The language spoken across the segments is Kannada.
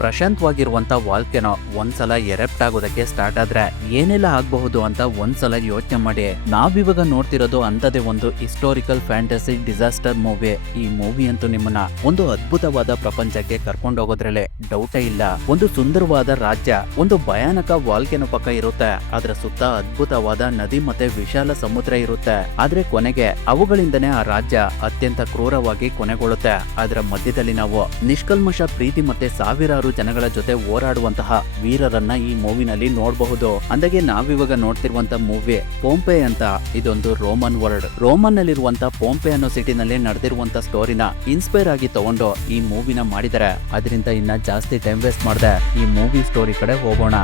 ಪ್ರಶಾಂತವಾಗಿರುವಂತ ವಾಲ್ಕೆನೋ ಒಂದ್ಸಲ ಎರೆಪ್ಟ್ ಆಗೋದಕ್ಕೆ ಸ್ಟಾರ್ಟ್ ಆದ್ರೆ ಏನೆಲ್ಲ ಆಗಬಹುದು ಅಂತ ಒಂದ್ಸಲ ಯೋಚನೆ ಮಾಡಿ. ನಾವಿವಾಗ ನೋಡ್ತಿರೋದು ಅಂತದೇ ಒಂದು ಹಿಸ್ಟೋರಿಕಲ್ ಫ್ಯಾಂಟಸಿ ಡಿಸಾಸ್ಟರ್ ಮೂವಿ. ಈ ಮೂವಿ ಅಂತೂ ನಿಮ್ಮನ್ನ ಒಂದು ಅದ್ಭುತವಾದ ಪ್ರಪಂಚಕ್ಕೆ ಕರ್ಕೊಂಡು ಹೋಗೋದ್ರಲ್ಲೇ ಡೌಟೇ ಇಲ್ಲ. ಒಂದು ಸುಂದರವಾದ ರಾಜ್ಯ, ಒಂದು ಭಯಾನಕ ವಾಲ್ಕೆನೋ ಪಕ್ಕ ಇರುತ್ತೆ, ಅದರ ಸುತ್ತ ಅದ್ಭುತವಾದ ನದಿ ಮತ್ತೆ ವಿಶಾಲ ಸಮುದ್ರ ಇರುತ್ತೆ. ಆದ್ರೆ ಕೊನೆಗೆ ಅವುಗಳಿಂದನೇ ಆ ರಾಜ್ಯ ಅತ್ಯಂತ ಕ್ರೂರವಾಗಿ ಕೊನೆಗೊಳ್ಳುತ್ತೆ. ಅದರ ಮಧ್ಯದಲ್ಲಿ ನಾವು ನಿಷ್ಕಲ್ಮಶ ಪ್ರೀತಿ ಮತ್ತೆ ಸಾವಿರಾರು ಜನಗಳ ಜೊತೆ ಹೋರಾಡುವಂತಹ ವೀರರನ್ನ ಈ ಮೂವಿನಲ್ಲಿ ನೋಡಬಹುದು. ಅಂದಾಗೆ ನಾವಿವಾಗ ನೋಡ್ತಿರುವಂತ ಮೂವಿ ಪೋಂಪೆ ಅಂತ. ಇದೊಂದು ರೋಮನ್ ವರ್ಲ್ಡ್. ರೋಮನ್ ನಲ್ಲಿರುವಂತ ಪೋಂಪೆ ಅನ್ನೋ ಸಿಟಿನಲ್ಲಿ ನಡೆದಿರುವಂತ ಸ್ಟೋರಿನ ಇನ್ಸ್ಪೈರ್ ಆಗಿ ತಗೊಂಡು ಈ ಮೂವಿನ ಮಾಡಿದ್ದಾರೆ. ಅದರಿಂದ ಇನ್ನ ಜಾಸ್ತಿ ಟೈಮ್ ವೇಸ್ಟ್ ಮಾಡದೆ ಈ ಮೂವಿ ಸ್ಟೋರಿ ಕಡೆ ಹೋಗೋಣ.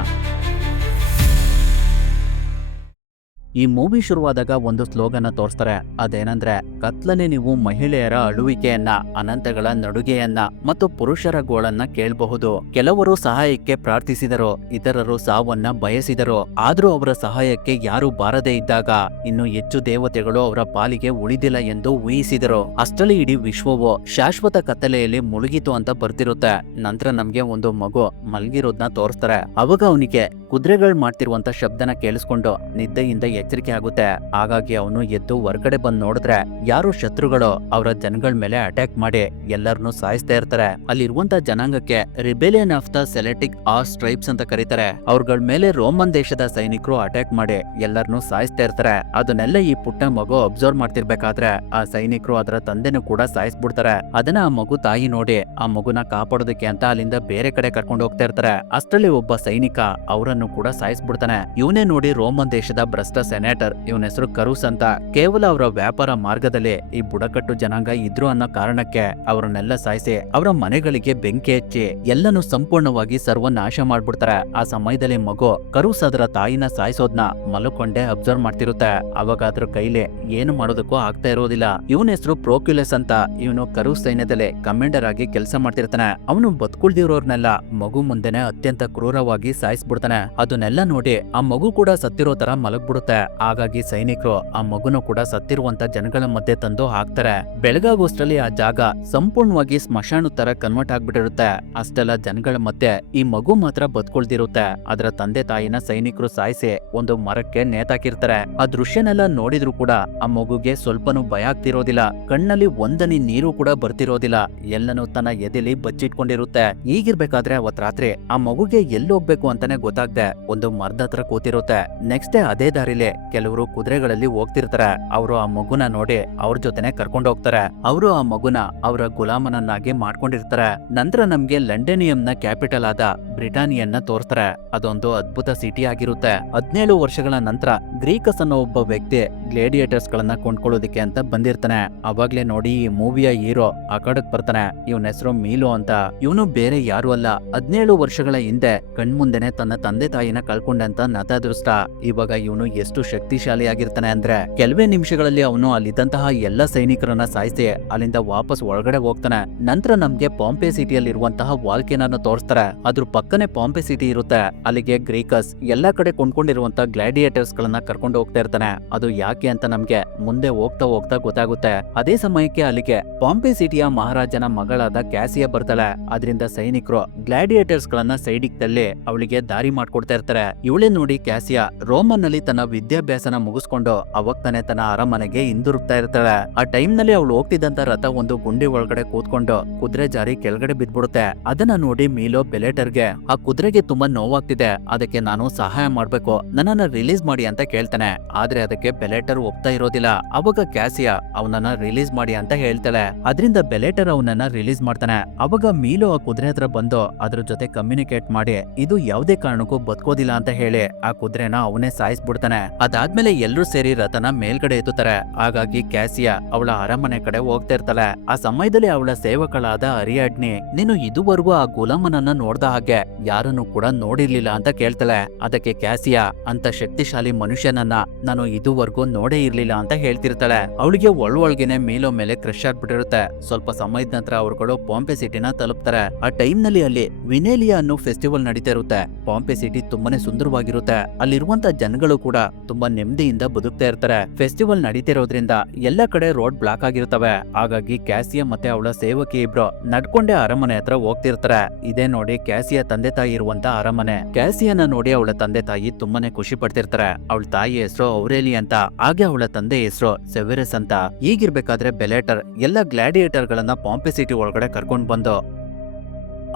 ಈ ಮೂವಿ ಶುರುವಾದಾಗ ಒಂದು ಸ್ಲೋಗನ್ ತೋರಿಸ್ತಾರೆ. ಅದೇನಂದ್ರೆ, ಕತ್ಲಲ್ಲಿ ನೀವು ಮಹಿಳೆಯರ ಅಳುವಿಕೆಯನ್ನ, ಅನಂತಗಳ ನಡುಗೆಯನ್ನ ಮತ್ತು ಪುರುಷರ ಗೋಳನ್ನ ಕೇಳಬಹುದು. ಕೆಲವರು ಸಹಾಯಕ್ಕೆ ಪ್ರಾರ್ಥಿಸಿದರು, ಇತರರು ಸಾವನ್ನ ಬಯಸಿದರು. ಆದ್ರೂ ಅವರ ಸಹಾಯಕ್ಕೆ ಯಾರು ಬಾರದೇ ಇದ್ದಾಗ ಇನ್ನು ಹೆಚ್ಚು ದೇವತೆಗಳು ಅವರ ಪಾಲಿಗೆ ಉಳಿದಿಲ್ಲ ಎಂದು ಊಹಿಸಿದರು. ಅಷ್ಟರಲ್ಲಿ ಇಡೀ ವಿಶ್ವವು ಶಾಶ್ವತ ಕತ್ತಲೆಯಲ್ಲಿ ಮುಳುಗಿತು ಅಂತ ಬರ್ತಿರುತ್ತೆ. ನಂತರ ನಮ್ಗೆ ಒಂದು ಮಗು ಮಲ್ಗಿರೋದ್ನ ತೋರಿಸ್ತಾರೆ. ಅವಾಗ ಅವನಿಗೆ ಕುದುರೆಗಳು ಮಾಡ್ತಿರುವಂತ ಶಬ್ದನ ಕೇಳಿಸ್ಕೊಂಡು ನಿದ್ದೆಯಿಂದ ಎಚ್ಚರಿಕೆ ಆಗುತ್ತೆ. ಹಾಗಾಗಿ ಅವನು ಎದ್ದು ಹೊರಗಡೆ ಬಂದು ನೋಡಿದ್ರೆ ಯಾರು ಶತ್ರುಗಳು ಅವರ ಜನಗಳ ಮೇಲೆ ಅಟ್ಯಾಕ್ ಮಾಡಿ ಎಲ್ಲರನ್ನು ಸಾಯಿಸ್ತಾ ಇರ್ತಾರೆ. ಅಲ್ಲಿರುವಂತ ಜನಾಂಗಕ್ಕೆ ರಿಬೆಲಿಯನ್ ಆಫ್ ದ ಸೆಲೆಟಿಕ್ ಆರ್ಸ್ ಟ್ರೈಬ್ಸ್ ಅಂತ ಕರೀತಾರೆ. ಅವ್ರಗಳ ಮೇಲೆ ರೋಮನ್ ದೇಶದ ಸೈನಿಕರು ಅಟ್ಯಾಕ್ ಮಾಡಿ ಎಲ್ಲರನ್ನು ಸಾಯಿಸ್ತಾ ಇರ್ತಾರೆ. ಅದನ್ನೆಲ್ಲ ಈ ಪುಟ್ಟ ಮಗು ಅಬ್ಸರ್ವ್ ಮಾಡ್ತಿರ್ಬೇಕಾದ್ರೆ ಆ ಸೈನಿಕರು ಅದರ ತಂದೆನೂ ಕೂಡ ಸಾಯಿಸ್ಬಿಡ್ತಾರೆ. ಅದನ್ನ ಆ ಮಗು ತಾಯಿ ನೋಡಿ ಆ ಮಗುನ ಕಾಪಾಡೋದಕ್ಕೆ ಅಂತ ಅಲ್ಲಿಂದ ಬೇರೆ ಕಡೆ ಕರ್ಕೊಂಡು ಹೋಗ್ತಾ ಇರ್ತಾರೆ. ಅಷ್ಟರಲ್ಲಿ ಒಬ್ಬ ಸೈನಿಕ ಅವರನ್ನು ಕೂಡ ಸಾಯಿಸ್ಬಿಡ್ತಾನೆ. ಇವನೇ ನೋಡಿ ರೋಮನ್ ದೇಶದ ಭ್ರಷ್ಟ ಸೆನೇಟರ್. ಇವನ ಹೆಸರು ಕರುಸ್ ಅಂತ. ಕೇವಲ ಅವರ ವ್ಯಾಪಾರ ಮಾರ್ಗದಲ್ಲಿ ಈ ಬುಡಕಟ್ಟು ಜನಾಂಗ ಇದ್ರು ಅನ್ನೋ ಕಾರಣಕ್ಕೆ ಅವರನ್ನೆಲ್ಲ ಸಾಯಿಸಿ ಅವರ ಮನೆಗಳಿಗೆ ಬೆಂಕಿ ಹಚ್ಚಿ ಎಲ್ಲನೂ ಸಂಪೂರ್ಣವಾಗಿ ಸರ್ವನಾಶ ಮಾಡ್ಬಿಡ್ತಾರೆ. ಆ ಸಮಯದಲ್ಲಿ ಮಗು ಕರುಸ್ ಅದರ ತಾಯಿನ ಸಾಯಿಸೋದ್ನ ಮಲ್ಕೊಂಡೆ ಅಬ್ಸರ್ವ್ ಮಾಡ್ತಿರುತ್ತೆ. ಅವಾಗ ಅದ್ರ ಕೈಲಿ ಏನು ಮಾಡೋದಕ್ಕೂ ಆಗ್ತಾ ಇರೋದಿಲ್ಲ. ಇವನ ಹೆಸರು ಪ್ರೋಕ್ಯುಲಸ್ ಅಂತ. ಇವನು ಕರುಸ್ ಸೈನ್ಯದಲ್ಲಿ ಕಮಾಂಡರ್ ಆಗಿ ಕೆಲಸ ಮಾಡ್ತಿರ್ತಾನೆ. ಅವನು ಬದುಕುಳ್ದಿರೋರ್ನೆಲ್ಲ ಮಗು ಮುಂದೆನೆ ಅತ್ಯಂತ ಕ್ರೂರವಾಗಿ ಸಾಯಿಸ್ಬಿಡ್ತಾನೆ. ಅದನ್ನೆಲ್ಲ ನೋಡಿ ಆ ಮಗು ಕೂಡ ಸತ್ತಿರೋ ತರ ಮಲಗ್ಬಿಡುತ್ತೆ. ಹಾಗಾಗಿ ಸೈನಿಕರು ಆ ಮಗುನು ಕೂಡ ಸತ್ತಿರುವಂತ ಜನಗಳ ಮಧ್ಯೆ ತಂದು ಹಾಕ್ತಾರೆ. ಬೆಳಗಾಗೋಷ್ಟರಲ್ಲಿ ಆ ಜಾಗ ಸಂಪೂರ್ಣವಾಗಿ ಸ್ಮಶಾನ ತರ ಕನ್ವರ್ಟ್ ಆಗ್ಬಿಟ್ಟಿರುತ್ತೆ. ಅಷ್ಟೆಲ್ಲ ಜನಗಳ ಮಧ್ಯೆ ಈ ಮಗು ಮಾತ್ರ ಬದುಕೊಳ್ದಿರುತ್ತೆ. ಅದರ ತಂದೆ ತಾಯಿನ ಸೈನಿಕರು ಸಾಯಿಸಿ ಒಂದು ಮರಕ್ಕೆ ನೇತಾಕಿರ್ತಾರೆ. ಆ ದೃಶ್ಯನೆಲ್ಲ ನೋಡಿದ್ರು ಕೂಡ ಆ ಮಗುಗೆ ಸ್ವಲ್ಪನೂ ಭಯ ಆಗ್ತಿರೋದಿಲ್ಲ. ಕಣ್ಣಲ್ಲಿ ಒಂದನಿ ನೀರು ಕೂಡ ಬರ್ತಿರೋದಿಲ್ಲ. ಎಲ್ಲನೂ ತನ್ನ ಎದೆಲಿ ಬಚ್ಚಿಟ್ಕೊಂಡಿರುತ್ತೆ. ಈಗಿರ್ಬೇಕಾದ್ರೆ ಅವತ್ ರಾತ್ರಿ ಆ ಮಗುಗೆ ಎಲ್ಲಿ ಹೋಗ್ಬೇಕು ಅಂತಾನೆ ಗೊತ್ತಾಗ್ದೆ ಒಂದು ಮರದ ಹತ್ರ ಕೂತಿರುತ್ತೆ. ನೆಕ್ಸ್ಟ್ ಡೇ ಅದೇ ದಾರಿಲಿ ಕೆಲವರು ಕುದುರೆಗಳಲ್ಲಿ ಹೋಗ್ತಿರ್ತಾರೆ. ಅವರು ಆ ಮಗುನ ನೋಡಿ ಅವ್ರ ಜೊತೆನೆ ಕರ್ಕೊಂಡು ಹೋಗ್ತಾರೆ. ಅವರು ಆ ಮಗುನ ಅವರ ಗುಲಾಮನನ್ನಾಗಿ ಮಾಡ್ಕೊಂಡಿರ್ತಾರೆ. ನಂತರ ನಮ್ಗೆ ಲಂಡನಿಯಂನ ಕ್ಯಾಪಿಟಲ್ ಆದ ಬ್ರಿಟಾನಿಯನ್ನ ತೋರಿಸ್ತಾರೆ. ಅದೊಂದು ಅದ್ಭುತ ಸಿಟಿ ಆಗಿರುತ್ತೆ. 17 ವರ್ಷಗಳ ನಂತರ ಗ್ರೀಕಸ್ ಅನ್ನೋ ಒಬ್ಬ ವ್ಯಕ್ತಿ ಗ್ಲೇಡಿಯೇಟರ್ಸ್ ಗಳನ್ನ ಕೊಂಡ್ಕೊಳ್ಳೋದಿಕ್ಕೆ ಅಂತ ಬಂದಿರ್ತಾನೆ. ಅವಾಗ್ಲೇ ನೋಡಿ ಈ ಮೂವಿಯ ಹೀರೋ ಆ ಕಡೆಗ್ ಬರ್ತಾನೆ. ಇವನ ಹೆಸರು ಮೀಲೋ ಅಂತ. ಇವನು ಬೇರೆ ಯಾರು ಅಲ್ಲ, 17 ವರ್ಷಗಳ ಹಿಂದೆ ಕಣ್ಮುಂದೆನೆ ತನ್ನ ತಂದೆ ತಾಯಿನ ಕಳ್ಕೊಂಡಂತ ನತದೃಷ್ಟ. ಇವಾಗ ಇವನು ಎಷ್ಟು ಶಕ್ತಿಶಾಲಿ ಆಗಿರ್ತಾನೆ ಅಂದ್ರೆ ಕೆಲವೇ ನಿಮಿಷಗಳಲ್ಲಿ ಅವನು ಅಲ್ಲಿದ್ದಂತಹ ಎಲ್ಲ ಸೈನಿಕರನ್ನ ಸಾಯಿಸಿ ಅಲ್ಲಿಂದ ವಾಪಸ್ ಒಳಗಡೆ ಹೋಗ್ತಾನೆ. ನಂತರ ನಮ್ಗೆ ಪಾಂಪೆ ಸಿಟಿಯಲ್ಲಿ ಇರುವಂತಹ ವಾಲ್ಕೆನೋನ ತೋರಿಸ್ತಾರೆ. ಅದ್ರ ಪಕ್ಕನೆ ಪಾಂಪೆ ಸಿಟಿ ಇರುತ್ತೆ. ಅಲ್ಲಿಗೆ ಗ್ರೀಕಸ್ ಎಲ್ಲಾ ಕಡೆ ಕೊಂಡ್ಕೊಂಡಿರುವಂತ ಗ್ಲಾಡಿಯೇಟರ್ಸ್ ಗಳನ್ನ ಕರ್ಕೊಂಡು ಹೋಗ್ತಾ ಇರ್ತಾನೆ. ಅದು ಯಾಕೆ ಅಂತ ನಮ್ಗೆ ಮುಂದೆ ಹೋಗ್ತಾ ಹೋಗ್ತಾ ಗೊತ್ತಾಗುತ್ತೆ. ಅದೇ ಸಮಯಕ್ಕೆ ಅಲ್ಲಿಗೆ ಪಾಂಪೆ ಸಿಟಿಯ ಮಹಾರಾಜನ ಮಗಳಾದ ಕ್ಯಾಸಿಯಾ ಬರ್ತಾಳೆ. ಅದರಿಂದ ಸೈನಿಕರು ಗ್ಲಾಡಿಯೇಟರ್ಸ್ ಗಳನ್ನ ಸೈಡಿಗೆ ತಳ್ಳಿ ಅವಳಿಗೆ ದಾರಿ ಮಾಡ್ಕೊಡ್ತಾ ಇರ್ತಾರೆ. ಇವಳೇ ನೋಡಿ ಕ್ಯಾಸಿಯಾ ರೋಮನ್ ನಲ್ಲಿ ತನ್ನ ವಿದ್ಯಾಭ್ಯಾಸನ ಮುಗಿಸ್ಕೊಂಡು ಅವಾಗ ತಾನೆ ತನ್ನ ಅರಮನೆಗೆ ಹಿಂದಿರುಗ್ತಾ ಇರ್ತಾಳೆ. ಆ ಟೈಮ್ ನಲ್ಲಿ ಅವಳು ಹೋಗ್ತಿದ್ದಂತ ರಥ ಒಂದು ಗುಂಡಿ ಒಳಗಡೆ ಕೂತ್ಕೊಂಡು ಕುದುರೆ ಜಾರಿ ಕೆಳಗಡೆ ಬಿದ್ಬಿಡುತ್ತೆ. ಅದನ್ನ ನೋಡಿ ಮೀಲೋ ಬೆಲೆಟರ್ಗೆ ಆ ಕುದುರೆಗೆ ತುಂಬಾ ನೋವಾಗ್ತಿದೆ, ಅದಕ್ಕೆ ನಾನು ಸಹಾಯ ಮಾಡ್ಬೇಕು, ನನ್ನನ್ನ ರಿಲೀಸ್ ಮಾಡಿ ಅಂತ ಕೇಳ್ತಾನೆ. ಆದ್ರೆ ಅದಕ್ಕೆ ಬೆಲೆಟರ್ ಒಪ್ತಾ ಇರೋದಿಲ್ಲ. ಅವಾಗ ಕ್ಯಾಸಿಯಾ ಅವನನ್ನ ರಿಲೀಸ್ ಮಾಡಿ ಅಂತ ಹೇಳ್ತಾಳೆ. ಅದರಿಂದ ಬೆಲೆಟರ್ ಅವನನ್ನ ರಿಲೀಸ್ ಮಾಡ್ತಾನೆ. ಅವಾಗ ಮೀಲೋ ಆ ಕುದುರೆ ಹತ್ರ ಬಂದು ಅದ್ರ ಜೊತೆ ಕಮ್ಯುನಿಕೇಟ್ ಮಾಡಿ ಇದು ಯಾವುದೇ ಕಾರಣಕ್ಕೂ ಬದುಕೋದಿಲ್ಲ ಅಂತ ಹೇಳಿ ಆ ಕುದುರೆನ ಅವನೇ ಸಾಯಿಸ್ಬಿಡ್ತಾನೆ. ಅದಾದ್ಮೇಲೆ ಎಲ್ಲರೂ ಸೇರಿ ರಥನ ಮೇಲ್ಗಡೆ ಎತ್ತುತ್ತಾರೆ. ಹಾಗಾಗಿ ಕ್ಯಾಸಿಯಾ ಅವಳ ಅರಮನೆ ಕಡೆ ಹೋಗ್ತಾ ಇರ್ತಾಳೆ. ಆ ಸಮಯದಲ್ಲಿ ಅವಳ ಸೇವಕಳಾದ ಅರಿಯಾಡ್ನಿ, ನೀನು ಇದುವರೆಗೂ ಆ ಗುಲಾಮನನ್ನ ನೋಡ್ದ ಹಾಗೆ ಯಾರನ್ನು ಕೂಡ ನೋಡಿರ್ಲಿಲ್ಲ ಅಂತ ಕೇಳ್ತಾಳೆ. ಅದಕ್ಕೆ ಕ್ಯಾಸಿಯಾ, ಅಂತ ಶಕ್ತಿಶಾಲಿ ಮನುಷ್ಯನನ್ನ ನಾನು ಇದುವರೆಗೂ ನೋಡೇ ಇರ್ಲಿಲ್ಲ ಅಂತ ಹೇಳ್ತಿರ್ತಾಳೆ. ಅವಳಿಗೆ ಒಳೊಳಗೆನೆ ಮೀಲೋ ಮೇಲೆ ಕ್ರಶ್ ಆಗ್ಬಿಟ್ಟಿರುತ್ತೆ. ಸ್ವಲ್ಪ ಸಮಯದ ನಂತರ ಅವರುಗಳು ಪಾಂಪೆ ಸಿಟಿನ ತಲುಪ್ತಾರೆ. ಆ ಟೈಮ್ ನಲ್ಲಿ ಅಲ್ಲಿ ವಿನೇಲಿಯಾ ಅನ್ನೋ ಫೆಸ್ಟಿವಲ್ ನಡೀತಾ ಇರುತ್ತೆ. ಪಾಂಪೆ ಸಿಟಿ ತುಂಬಾನೇ ಸುಂದರವಾಗಿರುತ್ತೆ. ಅಲ್ಲಿರುವಂತ ಜನಗಳು ಕೂಡ ತುಂಬಾ ನೆಮ್ಮದಿಯಿಂದ ಬದುಕ್ತಾ ಇರ್ತಾರೆ. ಫೆಸ್ಟಿವಲ್ ನಡೀತಿರೋದ್ರಿಂದ ಎಲ್ಲ ಕಡೆ ರೋಡ್ ಬ್ಲಾಕ್ ಆಗಿರ್ತವೆ. ಹಾಗಾಗಿ ಕ್ಯಾಸಿಯಾ ಮತ್ತೆ ಅವಳ ಸೇವಕಿ ಇಬ್ರು ನಡ್ಕೊಂಡೆ ಅರಮನೆ ಹತ್ರ ಹೋಗ್ತಿರ್ತಾರೆ. ಇದೇ ನೋಡಿ ಕ್ಯಾಸಿಯಾ ತಂದೆ ತಾಯಿ ಇರುವಂತ ಅರಮನೆ. ಕ್ಯಾಸಿಯಾನ ನೋಡಿ ಅವಳ ತಂದೆ ತಾಯಿ ತುಂಬಾನೇ ಖುಷಿ ಪಡ್ತಿರ್ತಾರೆ. ಅವಳ ತಾಯಿ ಹೆಸರು ಔರೇಲಿ ಅಂತ, ಹಾಗೆ ಅವಳ ತಂದೆ ಹೆಸರು ಸೆವೆರಸ್ ಅಂತ. ಹೀಗಿರ್ಬೇಕಾದ್ರೆ ಬೆಲೆಟರ್ ಎಲ್ಲ ಗ್ಲಾಡಿಯೇಟರ್ ಗಳನ್ನ ಪಾಂಪಿ ಸಿಟಿ ಒಳಗಡೆ ಕರ್ಕೊಂಡ್ ಬಂದು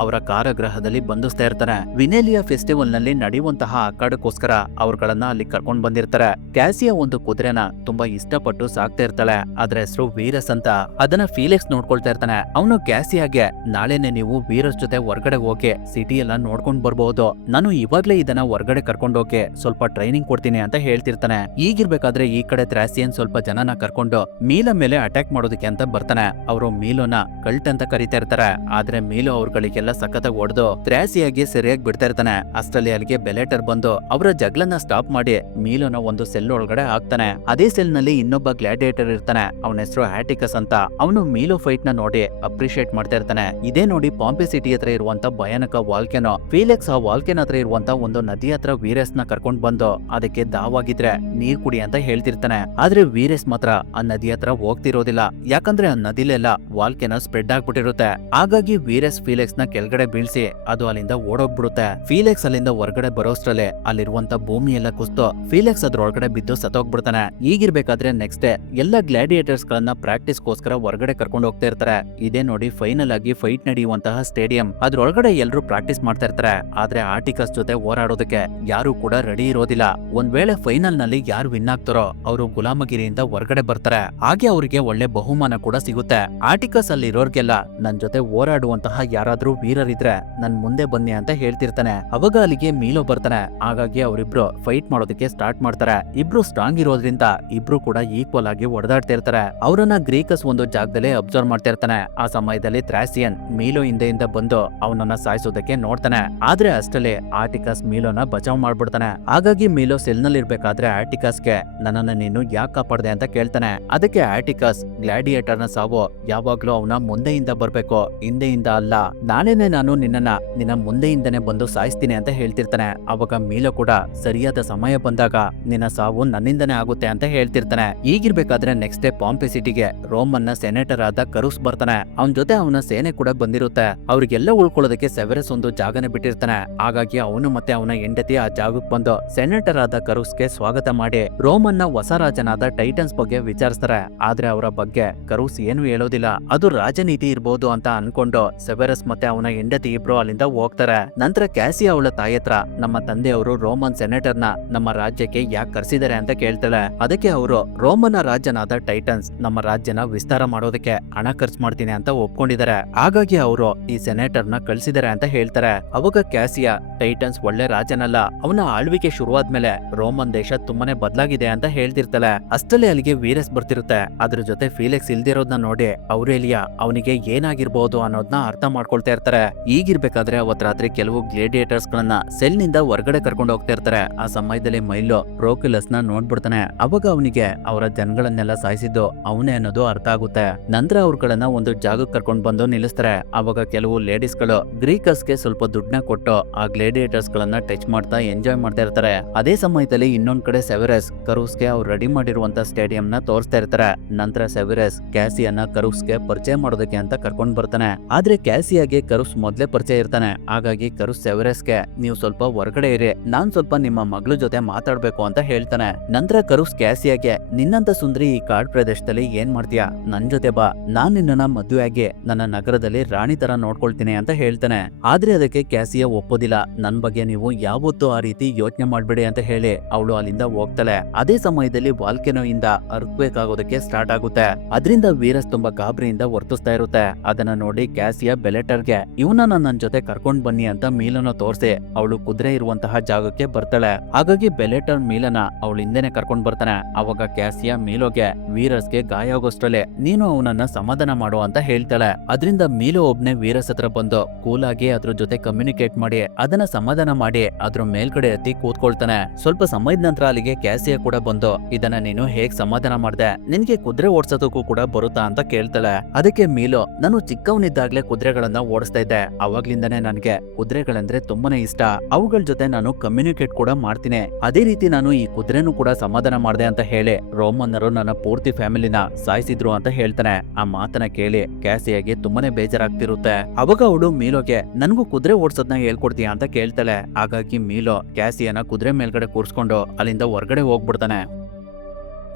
ಅವರ ಕಾರಾಗೃಹದಲ್ಲಿ ಬಂಧಿಸ್ತಾ ಇರ್ತಾನೆ. ವಿನೇಲಿಯಾ ಫೆಸ್ಟಿವಲ್ ನಲ್ಲಿ ನಡೆಯುವಂತಹ ಅಖಾಡಕ್ಕೋಸ್ಕರ ಅವ್ರಗಳನ್ನ ಅಲ್ಲಿ ಕರ್ಕೊಂಡ್ ಬಂದಿರ್ತಾರೆ. ಕ್ಯಾಸಿಯಾ ಒಂದು ಕುದುರೆನ ತುಂಬಾ ಇಷ್ಟಪಟ್ಟು ಸಾಕ್ತಾ ಇರ್ತಾಳೆ. ಅದ್ರ ಹೆಸರು ವೀರಸ್ ಅಂತ. ಅದನ್ನ ಫೀಲಿಕ್ಸ್ ನೋಡ್ಕೊಳ್ತಾ ಇರ್ತಾನೆ. ಅವನು ಕ್ಯಾಸಿಯಾಗೆ ನಾಳೆನೆ ನೀವು ವೀರಸ್ ಜೊತೆ ಹೊರ್ಗಡೆ ಹೋಗಿ ಸಿಟಿ ಎಲ್ಲ ನೋಡ್ಕೊಂಡ್ ಬರ್ಬಹುದು, ನಾನು ಇವಾಗ್ಲೇ ಇದನ್ನ ಹೊರ್ಗಡೆ ಕರ್ಕೊಂಡು ಹೋಗಿ ಸ್ವಲ್ಪ ಟ್ರೈನಿಂಗ್ ಕೊಡ್ತೀನಿ ಅಂತ ಹೇಳ್ತಿರ್ತಾನೆ. ಈಗಿರ್ಬೇಕಾದ್ರೆ ಈ ಕಡೆ ಥ್ರಾಸಿಯನ್ ಸ್ವಲ್ಪ ಜನನ ಕರ್ಕೊಂಡು ಮೀಲ ಮೇಲೆ ಅಟ್ಯಾಕ್ ಮಾಡೋದಕ್ಕೆ ಅಂತ ಬರ್ತಾನೆ. ಅವರು ಮೀಲೋನ ಕಲ್ಟ್ ಅಂತ ಕರೀತಾ ಇರ್ತಾರೆ. ಆದ್ರೆ ಮೀಲೋ ಅವ್ರಗಳಿಗೆಲ್ಲ ಸಖತ್ತಾಗಿ ಹೊಡೆದು ಥ್ರಾಸಿಯಾಗಿ ಸರಿಯಾಗಿ ಬಿಡ್ತಾ ಇರ್ತಾನೆ. ಅಷ್ಟರಲ್ಲಿ ಅಲ್ಲಿಗೆ ಬೆಲೆಟರ್ ಬಂದು ಅವರ ಜಗಳನ್ನ ಸ್ಟಾಪ್ ಮಾಡಿ ಮೀಲೋನ ಒಂದು ಸೆಲ್ ಒಳಗಡೆ ಹಾಕ್ತಾನೆ. ಅದೇ ಸೆಲ್ ನಲ್ಲಿ ಇನ್ನೊಬ್ಬ ಗ್ಲಾಡಿಯೇಟರ್ ಇರ್ತಾನೆ. ಅವನ ಹೆಸರು ಆಟಿಕಸ್ ಅಂತ. ಅವನು ಮೀಲೋ ಫೈಟ್ ನ ನೋಡಿ ಅಪ್ರಿಶಿಯೇಟ್ ಮಾಡ್ತಾ ಇರ್ತಾನೆ. ಇದೇ ನೋಡಿ ಪಾಂಪಿ ಸಿಟಿ ಹತ್ರ ಇರುವಂತ ಭಯಾನಕ ವಾಲ್ಕೆನೋ. ಫೀಲೆಕ್ಸ್ ಆ ವಾಲ್ಕೆನ್ ಹತ್ರ ಇರುವಂತ ಒಂದು ನದಿ ಹತ್ರ ವೀರಸ್ ನ ಕರ್ಕೊಂಡ್ ಬಂದು ಅದಕ್ಕೆ ದಾವಾಗಿದ್ರೆ ನೀರ್ ಕುಡಿ ಅಂತ ಹೇಳ್ತಿರ್ತಾನೆ. ಆದ್ರೆ ವೀರಸ್ ಮಾತ್ರ ಆ ನದಿ ಹತ್ರ ಹೋಗ್ತಿರೋದಿಲ್ಲ. ಯಾಕಂದ್ರೆ ಆ ನದಿಲೆಲ್ಲ ವಾಲ್ಕೆನೋ ಸ್ಪ್ರೆಡ್ ಆಗ್ಬಿಟ್ಟಿರುತ್ತೆ. ಹಾಗಾಗಿ ವೀರಸ್ ಫೀಲೆಕ್ಸ್ ನ ಕೆಳಗಡೆ ಬೀಳ್ಸಿ ಅದು ಅಲ್ಲಿಂದ ಓಡೋಗ್ಬಿಡುತ್ತೆ. ಫೀಲೆಕ್ಸ್ ಅಲ್ಲಿಂದ ಹೊರಗಡೆ ಬರೋಷ್ಟ್ರಲ್ಲೇ ಅಲ್ಲಿರುವಂತ ಭೂಮಿ ಎಲ್ಲ ಕುಸ್ತು ಫೀಲೆಕ್ಸ್ ಅದ್ರೊಳಗಡೆ ಬಿದ್ದು ಸತ್ತೋಗ್ಬಿಡ್ತಾನೆ. ಈಗಿರ್ಬೇಕಾದ್ರೆ ನೆಕ್ಸ್ಟ್ ಡೇ ಎಲ್ಲ ಗ್ಲಾಡಿಯೇಟರ್ಸ್ ಗಳನ್ನ ಪ್ರಾಕ್ಟೀಸ್ ಗೋಸ್ಕರ ಹೊರಗಡೆ ಕರ್ಕೊಂಡು ಹೋಗ್ತಾ ಇರ್ತಾರೆ. ಇದೇ ನೋಡಿ ಫೈನಲ್ ಆಗಿ ಫೈಟ್ ನಡೆಯುವಂತಹ ಸ್ಟೇಡಿಯಂ. ಅದ್ರೊಳಗಡೆ ಎಲ್ಲರೂ ಪ್ರಾಕ್ಟೀಸ್ ಮಾಡ್ತಾ ಇರ್ತಾರೆ. ಆದ್ರೆ ಆರ್ಟಿಕಸ್ ಜೊತೆ ಹೋರಾಡೋದಕ್ಕೆ ಯಾರು ಕೂಡ ರೆಡಿ ಇರೋದಿಲ್ಲ. ಒಂದ್ ವೇಳೆ ಫೈನಲ್ ನಲ್ಲಿ ಯಾರು ವಿನ್ ಆಗ್ತಾರೋ ಅವರು ಗುಲಾಮಗಿರಿಯಿಂದ ಹೊರಗಡೆ ಬರ್ತಾರೆ. ಹಾಗೆ ಅವರಿಗೆ ಒಳ್ಳೆ ಬಹುಮಾನ ಕೂಡ ಸಿಗುತ್ತೆ. ಆರ್ಟಿಕಸ್ ಅಲ್ಲಿ ಇರೋರ್ಗೆಲ್ಲ ನನ್ ಜೊತೆ ಹೋರಾಡುವಂತಹ ಯಾರಾದ್ರೂ ವೀರರಿದ್ರೆ ನನ್ ಮುಂದೆ ಬನ್ನಿ ಅಂತ ಹೇಳ್ತಿರ್ತಾನೆ. ಅವಾಗ ಅಲ್ಲಿಗೆ ಮೀಲೋ ಬರ್ತಾನೆ. ಹಾಗಾಗಿ ಅವರಿಬ್ರು ಫೈಟ್ ಮಾಡೋದಕ್ಕೆ ಸ್ಟಾರ್ಟ್ ಮಾಡ್ತಾರೆ. ಇಬ್ರು ಸ್ಟ್ರಾಂಗ್ ಇರೋದ್ರಿಂದ ಇಬ್ರು ಕೂಡ ಈಕ್ವಲ್ ಆಗಿ ಹೊಡೆದಾಡ್ತಾ ಇರ್ತಾರೆ. ಅವರನ್ನ ಗ್ರೀಕಸ್ ಒಂದು ಜಾಗದಲ್ಲಿ ಅಬ್ಸರ್ವ್ ಮಾಡ್ತಾ ಇರ್ತಾನೆ. ಆ ಸಮಯದಲ್ಲಿ ಥ್ರಾಸಿಯನ್ ಮೀಲೋ ಹಿಂದೆಯಿಂದ ಬಂದು ಅವನನ್ನ ಸಾಯಿಸೋದಕ್ಕೆ ನೋಡ್ತಾನೆ. ಆದ್ರೆ ಅಷ್ಟರಲ್ಲಿ ಆರ್ಟಿಕಸ್ ಮೀಲೋನ ಬಚಾವ್ ಮಾಡ್ಬಿಡ್ತಾನೆ. ಹಾಗಾಗಿ ಮೀಲೋ ಸೆಲ್ ನಲ್ಲಿ ಇರ್ಬೇಕಾದ್ರೆ ಆರ್ಟಿಕಸ್ಗೆ ನನ್ನನ್ನ ನೀನು ಯಾಕೆ ಕಾಪಾಡ್ದೆ ಅಂತ ಕೇಳ್ತಾನೆ. ಅದಕ್ಕೆ ಆರ್ಟಿಕಸ್ ಗ್ಲಾಡಿಯೇಟರ್ ನ ಸಾವು ಯಾವಾಗ್ಲೂ ಅವನ ಮುಂದೆಯಿಂದ ಬರ್ಬೇಕು, ಹಿಂದೆಯಿಂದ ಅಲ್ಲ. ನಾಳೆನೆ ನಾನು ನಿನ್ನ ಮುಂದೆಯಿಂದನೇ ಬಂದು ಸಾಯಿಸ್ತೀನಿ ಅಂತ ಹೇಳ್ತಿರ್ತಾನೆ. ಅವಾಗ ಮೀಲೋ ಕೂಡ ಸರಿಯಾದ ಸಮಯ ಬಂದಾಗ ನಿನ್ನ ಸಾವು ನನ್ನಿಂದನೇ ಆಗುತ್ತೆ ಅಂತ ಹೇಳ್ತಿರ್ತಾನೆ. ಈಗಿರ್ಬೇಕಾದ್ರೆ ನೆಕ್ಸ್ಟ್ ಡೇ ಪಾಂಪಿ ಸಿಟಿಗೆ ರೋಮನ್ ನ ಸೆನೆಟರ್ ಆದ ಕರುಸ್ ಬರ್ತಾನೆ. ಅವನ ಜೊತೆ ಅವನ ಸೇನೆ ಕೂಡ ಬಂದಿರುತ್ತೆ. ಅವ್ರಿಗೆಲ್ಲ ಉಳ್ಕೊಳ್ಳೋದಕ್ಕೆ ಸೆವೆರಸ್ ಒಂದು ಜಾಗನೇ ಬಿಟ್ಟಿರ್ತಾನೆ. ಹಾಗಾಗಿ ಅವನು ಮತ್ತೆ ಅವನ ಹೆಂಡತಿ ಆ ಜಾಗಕ್ಕೆ ಬಂದು ಸೆನೆಟರ್ ಆದ ಕರುಸ್ಗೆ ಸ್ವಾಗತ ಮಾಡಿ ರೋಮನ್ ನ ಹೊಸ ರಾಜನಾದ ಟೈಟನ್ಸ್ ಬಗ್ಗೆ ವಿಚಾರಿಸ್ತಾರೆ. ಆದ್ರೆ ಅವರ ಬಗ್ಗೆ ಕರುಸ್ ಏನು ಹೇಳೋದಿಲ್ಲ. ಅದು ರಾಜನೀತಿ ಇರ್ಬೋದು ಅಂತ ಅನ್ಕೊಂಡು ಸೆವೆರಸ್ ಮತ್ತೆ ಅವನ ಹೆಂಡತಿ ಇಬ್ರು ಅಲ್ಲಿಂದ ಹೋಗ್ತಾರೆ. ನಂತರ ಕ್ಯಾಸಿಯಾ ಅವಳ ತಾಯಿ ಹತ್ರ ನಮ್ಮ ತಂದೆಯವರು ರೋಮನ್ ಸೆನೆಟರ್ ನ ನಮ್ಮ ರಾಜ್ಯಕ್ಕೆ ಯಾಕೆ ಕರ್ಸಿದ್ದಾರೆ ಅಂತ ಕೇಳ್ತಾಳೆ. ಅದಕ್ಕೆ ಅವರು ರೋಮನ್ ರಾಜ್ಯನಾದ ಟೈಟನ್ಸ್ ನಮ್ಮ ರಾಜ್ಯನ ವಿಸ್ತಾರ ಮಾಡೋದಕ್ಕೆ ಹಣ ಖರ್ಚು ಮಾಡ್ತೀನಿ ಅಂತ ಒಪ್ಕೊಂಡಿದ್ದಾರೆ. ಹಾಗಾಗಿ ಅವರು ಈ ಸೆನೆಟರ್ ನ ಕಳ್ಸಿದ್ದಾರೆ ಅಂತ ಹೇಳ್ತಾರೆ. ಅವಾಗ ಕ್ಯಾಸಿಯಾ ಟೈಟನ್ಸ್ ಒಳ್ಳೆ ರಾಜನಲ್ಲ, ಅವನ ಆಳ್ವಿಕೆ ಶುರುವಾದ್ಮೇಲೆ ರೋಮನ್ ದೇಶ ತುಂಬಾನೇ ಬದಲಾಗಿದೆ ಅಂತ ಹೇಳ್ತಿರ್ತಾಳೆ. ಅಷ್ಟಲ್ಲೇ ಅಲ್ಲಿಗೆ ವೀರಸ್ ಬರ್ತಿರುತ್ತೆ. ಅದ್ರ ಜೊತೆ ಫೀಲೆಕ್ಸ್ ಇಲ್ದಿರೋದನ್ನ ನೋಡಿ ಔರೇಲಿಯಾ ಅವನಿಗೆ ಏನಾಗಿರ್ಬಹುದು ಅನ್ನೋದನ್ನ ಅರ್ಥ ಮಾಡ್ಕೊಳ್ತಾ ಇರ್ತಾರೆ. ಈಗಿರ್ಬೇಕಾದ್ರೆ ಅವತ್ ರಾತ್ರಿ ಕೆಲವು ಗ್ಲೇಡಿಯೇಟರ್ಸ್ ಗಳನ್ನ ಸೆಲ್ ನಿಂದ ಹೊರಗಡೆ ಕರ್ಕೊಂಡು ಹೋಗ್ತಾ ಇರ್ತಾರೆ. ಆ ಸಮಯದಲ್ಲಿ ಮೈಲೋ ಪ್ರೋಕ್ಯುಲಸ್ ನ ನೋಡ್ಬಿಡ್ತಾನೆ. ಅವಾಗ ಅವನಿಗೆ ಅವರ ಜನಗಳನ್ನೆಲ್ಲ ಸಾಯಿಸಿದ್ದು ಅವನೇ ಅನ್ನೋದು ಅರ್ಥ ಆಗುತ್ತೆ. ನಂತರ ಅವ್ರಗಳನ್ನ ಒಂದು ಜಾಗಕ್ಕೆ ಕರ್ಕೊಂಡು ಬಂದು ನಿಲ್ಲಿಸ್ತಾರೆ. ಅವಾಗ ಕೆಲವು ಲೇಡೀಸ್ ಗಳು ಗ್ರೀಕಸ್ ಗೆ ಸ್ವಲ್ಪ ದುಡ್ಡನ್ನ ಕೊಟ್ಟು ಆ ಗ್ಲೇಡಿಯೇಟರ್ಸ್ ಗಳನ್ನ ಟಚ್ ಮಾಡ್ತಾ ಎಂಜಾಯ್ ಮಾಡ್ತಾ ಇರ್ತಾರೆ. ಅದೇ ಸಮಯದಲ್ಲಿ ಇನ್ನೊಂದ್ ಕಡೆ ಸೆವೆರಸ್ ಕರುಸ್ಗೆ ಅವ್ರು ರೆಡಿ ಮಾಡಿರುವಂತ ಸ್ಟೇಡಿಯಂ ನ ತೋರಿಸ್ತಾ ಇರ್ತಾರೆ. ನಂತರ ಸೆವೆರಸ್ ಕ್ಯಾಸಿಯನ್ನ ಕರುಸ್ಗೆ ಪರಿಚಯ ಮಾಡೋದಕ್ಕೆ ಅಂತ ಕರ್ಕೊಂಡ್ ಬರ್ತಾನೆ. ಆದ್ರೆ ಕ್ಯಾಸಿಯಾಗೆ ಕರುಸ್ ಮೊದ್ಲೇ ಪರಿಚಯ ಇರ್ತಾನೆ. ಹಾಗಾಗಿ ಕರುಸ್ ಸೆವೆರಸ್ಗೆ ನೀವು ಸ್ವಲ್ಪ ಹೊರಗಡೆ ಇರಿ, ನಾನ್ ಸ್ವಲ್ಪ ನಿಮ್ಮ ಮಗಳ ಜೊತೆ ಮಾತಾಡ್ಬೇಕು ಅಂತ ಹೇಳ್ತಾನೆ. ನಂತರ ಕರುಸ್ ಕ್ಯಾಸಿಯಾಗೆ ನಿನ್ನಂತ ಸುಂದರಿ ಈ ಕಾಡ್ ಪ್ರದೇಶದಲ್ಲಿ ಏನ್ ಮಾಡ್ತೀಯಾ, ನನ್ ಜೊತೆ ಬಾ, ನಾನ್ ನಿನ್ನ ಮದುವೆ ಆಗಿ ನನ್ನ ನಗರದಲ್ಲಿ ರಾಣಿ ತರ ನೋಡ್ಕೊಳ್ತೀನಿ ಅಂತ ಹೇಳ್ತಾನೆ. ಆದ್ರೆ ಅದಕ್ಕೆ ಕ್ಯಾಸಿಯಾ ಒಪ್ಪೋದಿಲ್ಲ. ನನ್ ಬಗ್ಗೆ ನೀವು ಯಾವತ್ತೂ ಆ ರೀತಿ ಯೋಚನೆ ಮಾಡ್ಬೇಡಿ ಅಂತ ಹೇಳಿ ಅವಳು ಅಲ್ಲಿಂದ ಹೋಗ್ತಾಳೆ. ಅದೇ ಸಮಯದಲ್ಲಿ ವಾಲ್ಕೆನೋ ಇಂದ ಅರ್ಕ್ವೇಕ್ ಆಗೋದಕ್ಕೆ ಸ್ಟಾರ್ಟ್ ಆಗುತ್ತೆ. ಅದರಿಂದ ವೀರಸ್ ತುಂಬಾ ಗಾಬರಿಯಿಂದ ವರ್ತಿಸ್ತಾ ಇರುತ್ತೆ. ಅದನ್ನ ನೋಡಿ ಕ್ಯಾಸಿಯಾ ಬೆಲೆಟರ್ಗೆ ಇವನನ್ನ ನನ್ ಜೊತೆ ಕರ್ಕೊಂಡ್ ಬನ್ನಿ ಅಂತ ಮೀಲನ ತೋರ್ಸಿ ಅವಳು ಕುದುರೆ ಇರುವಂತಹ ಜಾಗಕ್ಕೆ ಬರ್ತಾಳೆ. ಹಾಗಾಗಿ ಬೆಲೆಟರ್ ಮೀಲನ ಅವಳು ಹಿಂದೆನೆ ಕರ್ಕೊಂಡ್ ಬರ್ತಾನೆ. ಅವಾಗ ಕ್ಯಾಸಿಯಾ ಮೀಲೋಗೆ ವೀರಸ್ಗೆ ಗಾಯ ಆಗೋಷ್ಟ್ರಲ್ಲೇ ನೀನು ಅವನನ್ನ ಸಮಾಧಾನ ಮಾಡು ಅಂತ ಹೇಳ್ತಾಳೆ. ಅದರಿಂದ ಮೀಲೋ ಒಬ್ನೇ ವೀರಸ್ ಹತ್ರ ಬಂದು ಕೂಲಾಗಿ ಅದ್ರ ಜೊತೆ ಕಮ್ಯುನಿಕೇಟ್ ಮಾಡಿ ಅದನ್ನ ಸಮಾಧಾನ ಮಾಡಿ ಅದ್ರ ಮೇಲ್ಗಡೆ ಎತ್ತಿ ಕೂತ್ಕೊಳ್ತಾನೆ. ಸ್ವಲ್ಪ ಸಮಯದ ನಂತರ ಅಲ್ಲಿಗೆ ಕ್ಯಾಸಿಯಾ ಕೂಡ ಬಂದು ಇದನ್ನ ನೀನು ಹೇಗ್ ಸಮಾಧಾನ ಮಾಡ್ದೆ, ನಿನ್ಗೆ ಕುದುರೆ ಓಡಿಸೋದಕ್ಕೂ ಕೂಡ ಬರುತ್ತಾ ಅಂತ ಕೇಳ್ತಾಳೆ. ಅದಕ್ಕೆ ಮೀಲೋ ನಾನು ಚಿಕ್ಕವನಿದ್ದಾಗ್ಲೇ ಕುದುರೆಗಳನ್ನ ಓಡಿಸ್ತಾ ಹೇಳ್ತಾ ಇದ್ದೆ, ಅವಾಗ್ಲಿಂದಾನೇ ನನಗೆ ಕುದುರೆಗಳಂದ್ರೆ ತುಂಬಾನೇ ಇಷ್ಟ. ಅವುಗಳ ಜೊತೆ ನಾನು ಕಮ್ಯುನಿಕೇಟ್ ಕೂಡ ಮಾಡ್ತೀನಿ. ಅದೇ ರೀತಿ ನಾನು ಈ ಕುದುರೆನೂ ಕೂಡ ಸಮಾಧಾನ ಮಾಡಿದೆ ಅಂತ ಹೇಳಿ ರೋಮನ್ನರು ನನ್ನ ಪೂರ್ತಿ ಫ್ಯಾಮಿಲಿನ ಸಾಯಿಸಿದ್ರು ಅಂತ ಹೇಳ್ತಾನೆ. ಆ ಮಾತನ್ನ ಕೇಳಿ ಕ್ಯಾಸಿಯಾಗೆ ತುಂಬಾನೇ ಬೇಜಾರಾಗ್ತಿರುತ್ತೆ. ಅವಾಗ ಅವಳು ಮೀಲೋಗೆ ನನಗೂ ಕುದುರೆ ಓಡ್ಸೋದ್ನ ಹೇಳ್ಕೊಡ್ತೀಯಾ ಅಂತ ಕೇಳ್ತಾಳೆ. ಹಾಗಾಗಿ ಮೀಲೋ ಕ್ಯಾಸಿಯನ ಕುದುರೆ ಮೇಲ್ಗಡೆ ಕೂರ್ಸ್ಕೊಂಡು ಅಲ್ಲಿಂದ ಹೊರಗಡೆ ಹೋಗ್ಬಿಡ್ತಾನೆ.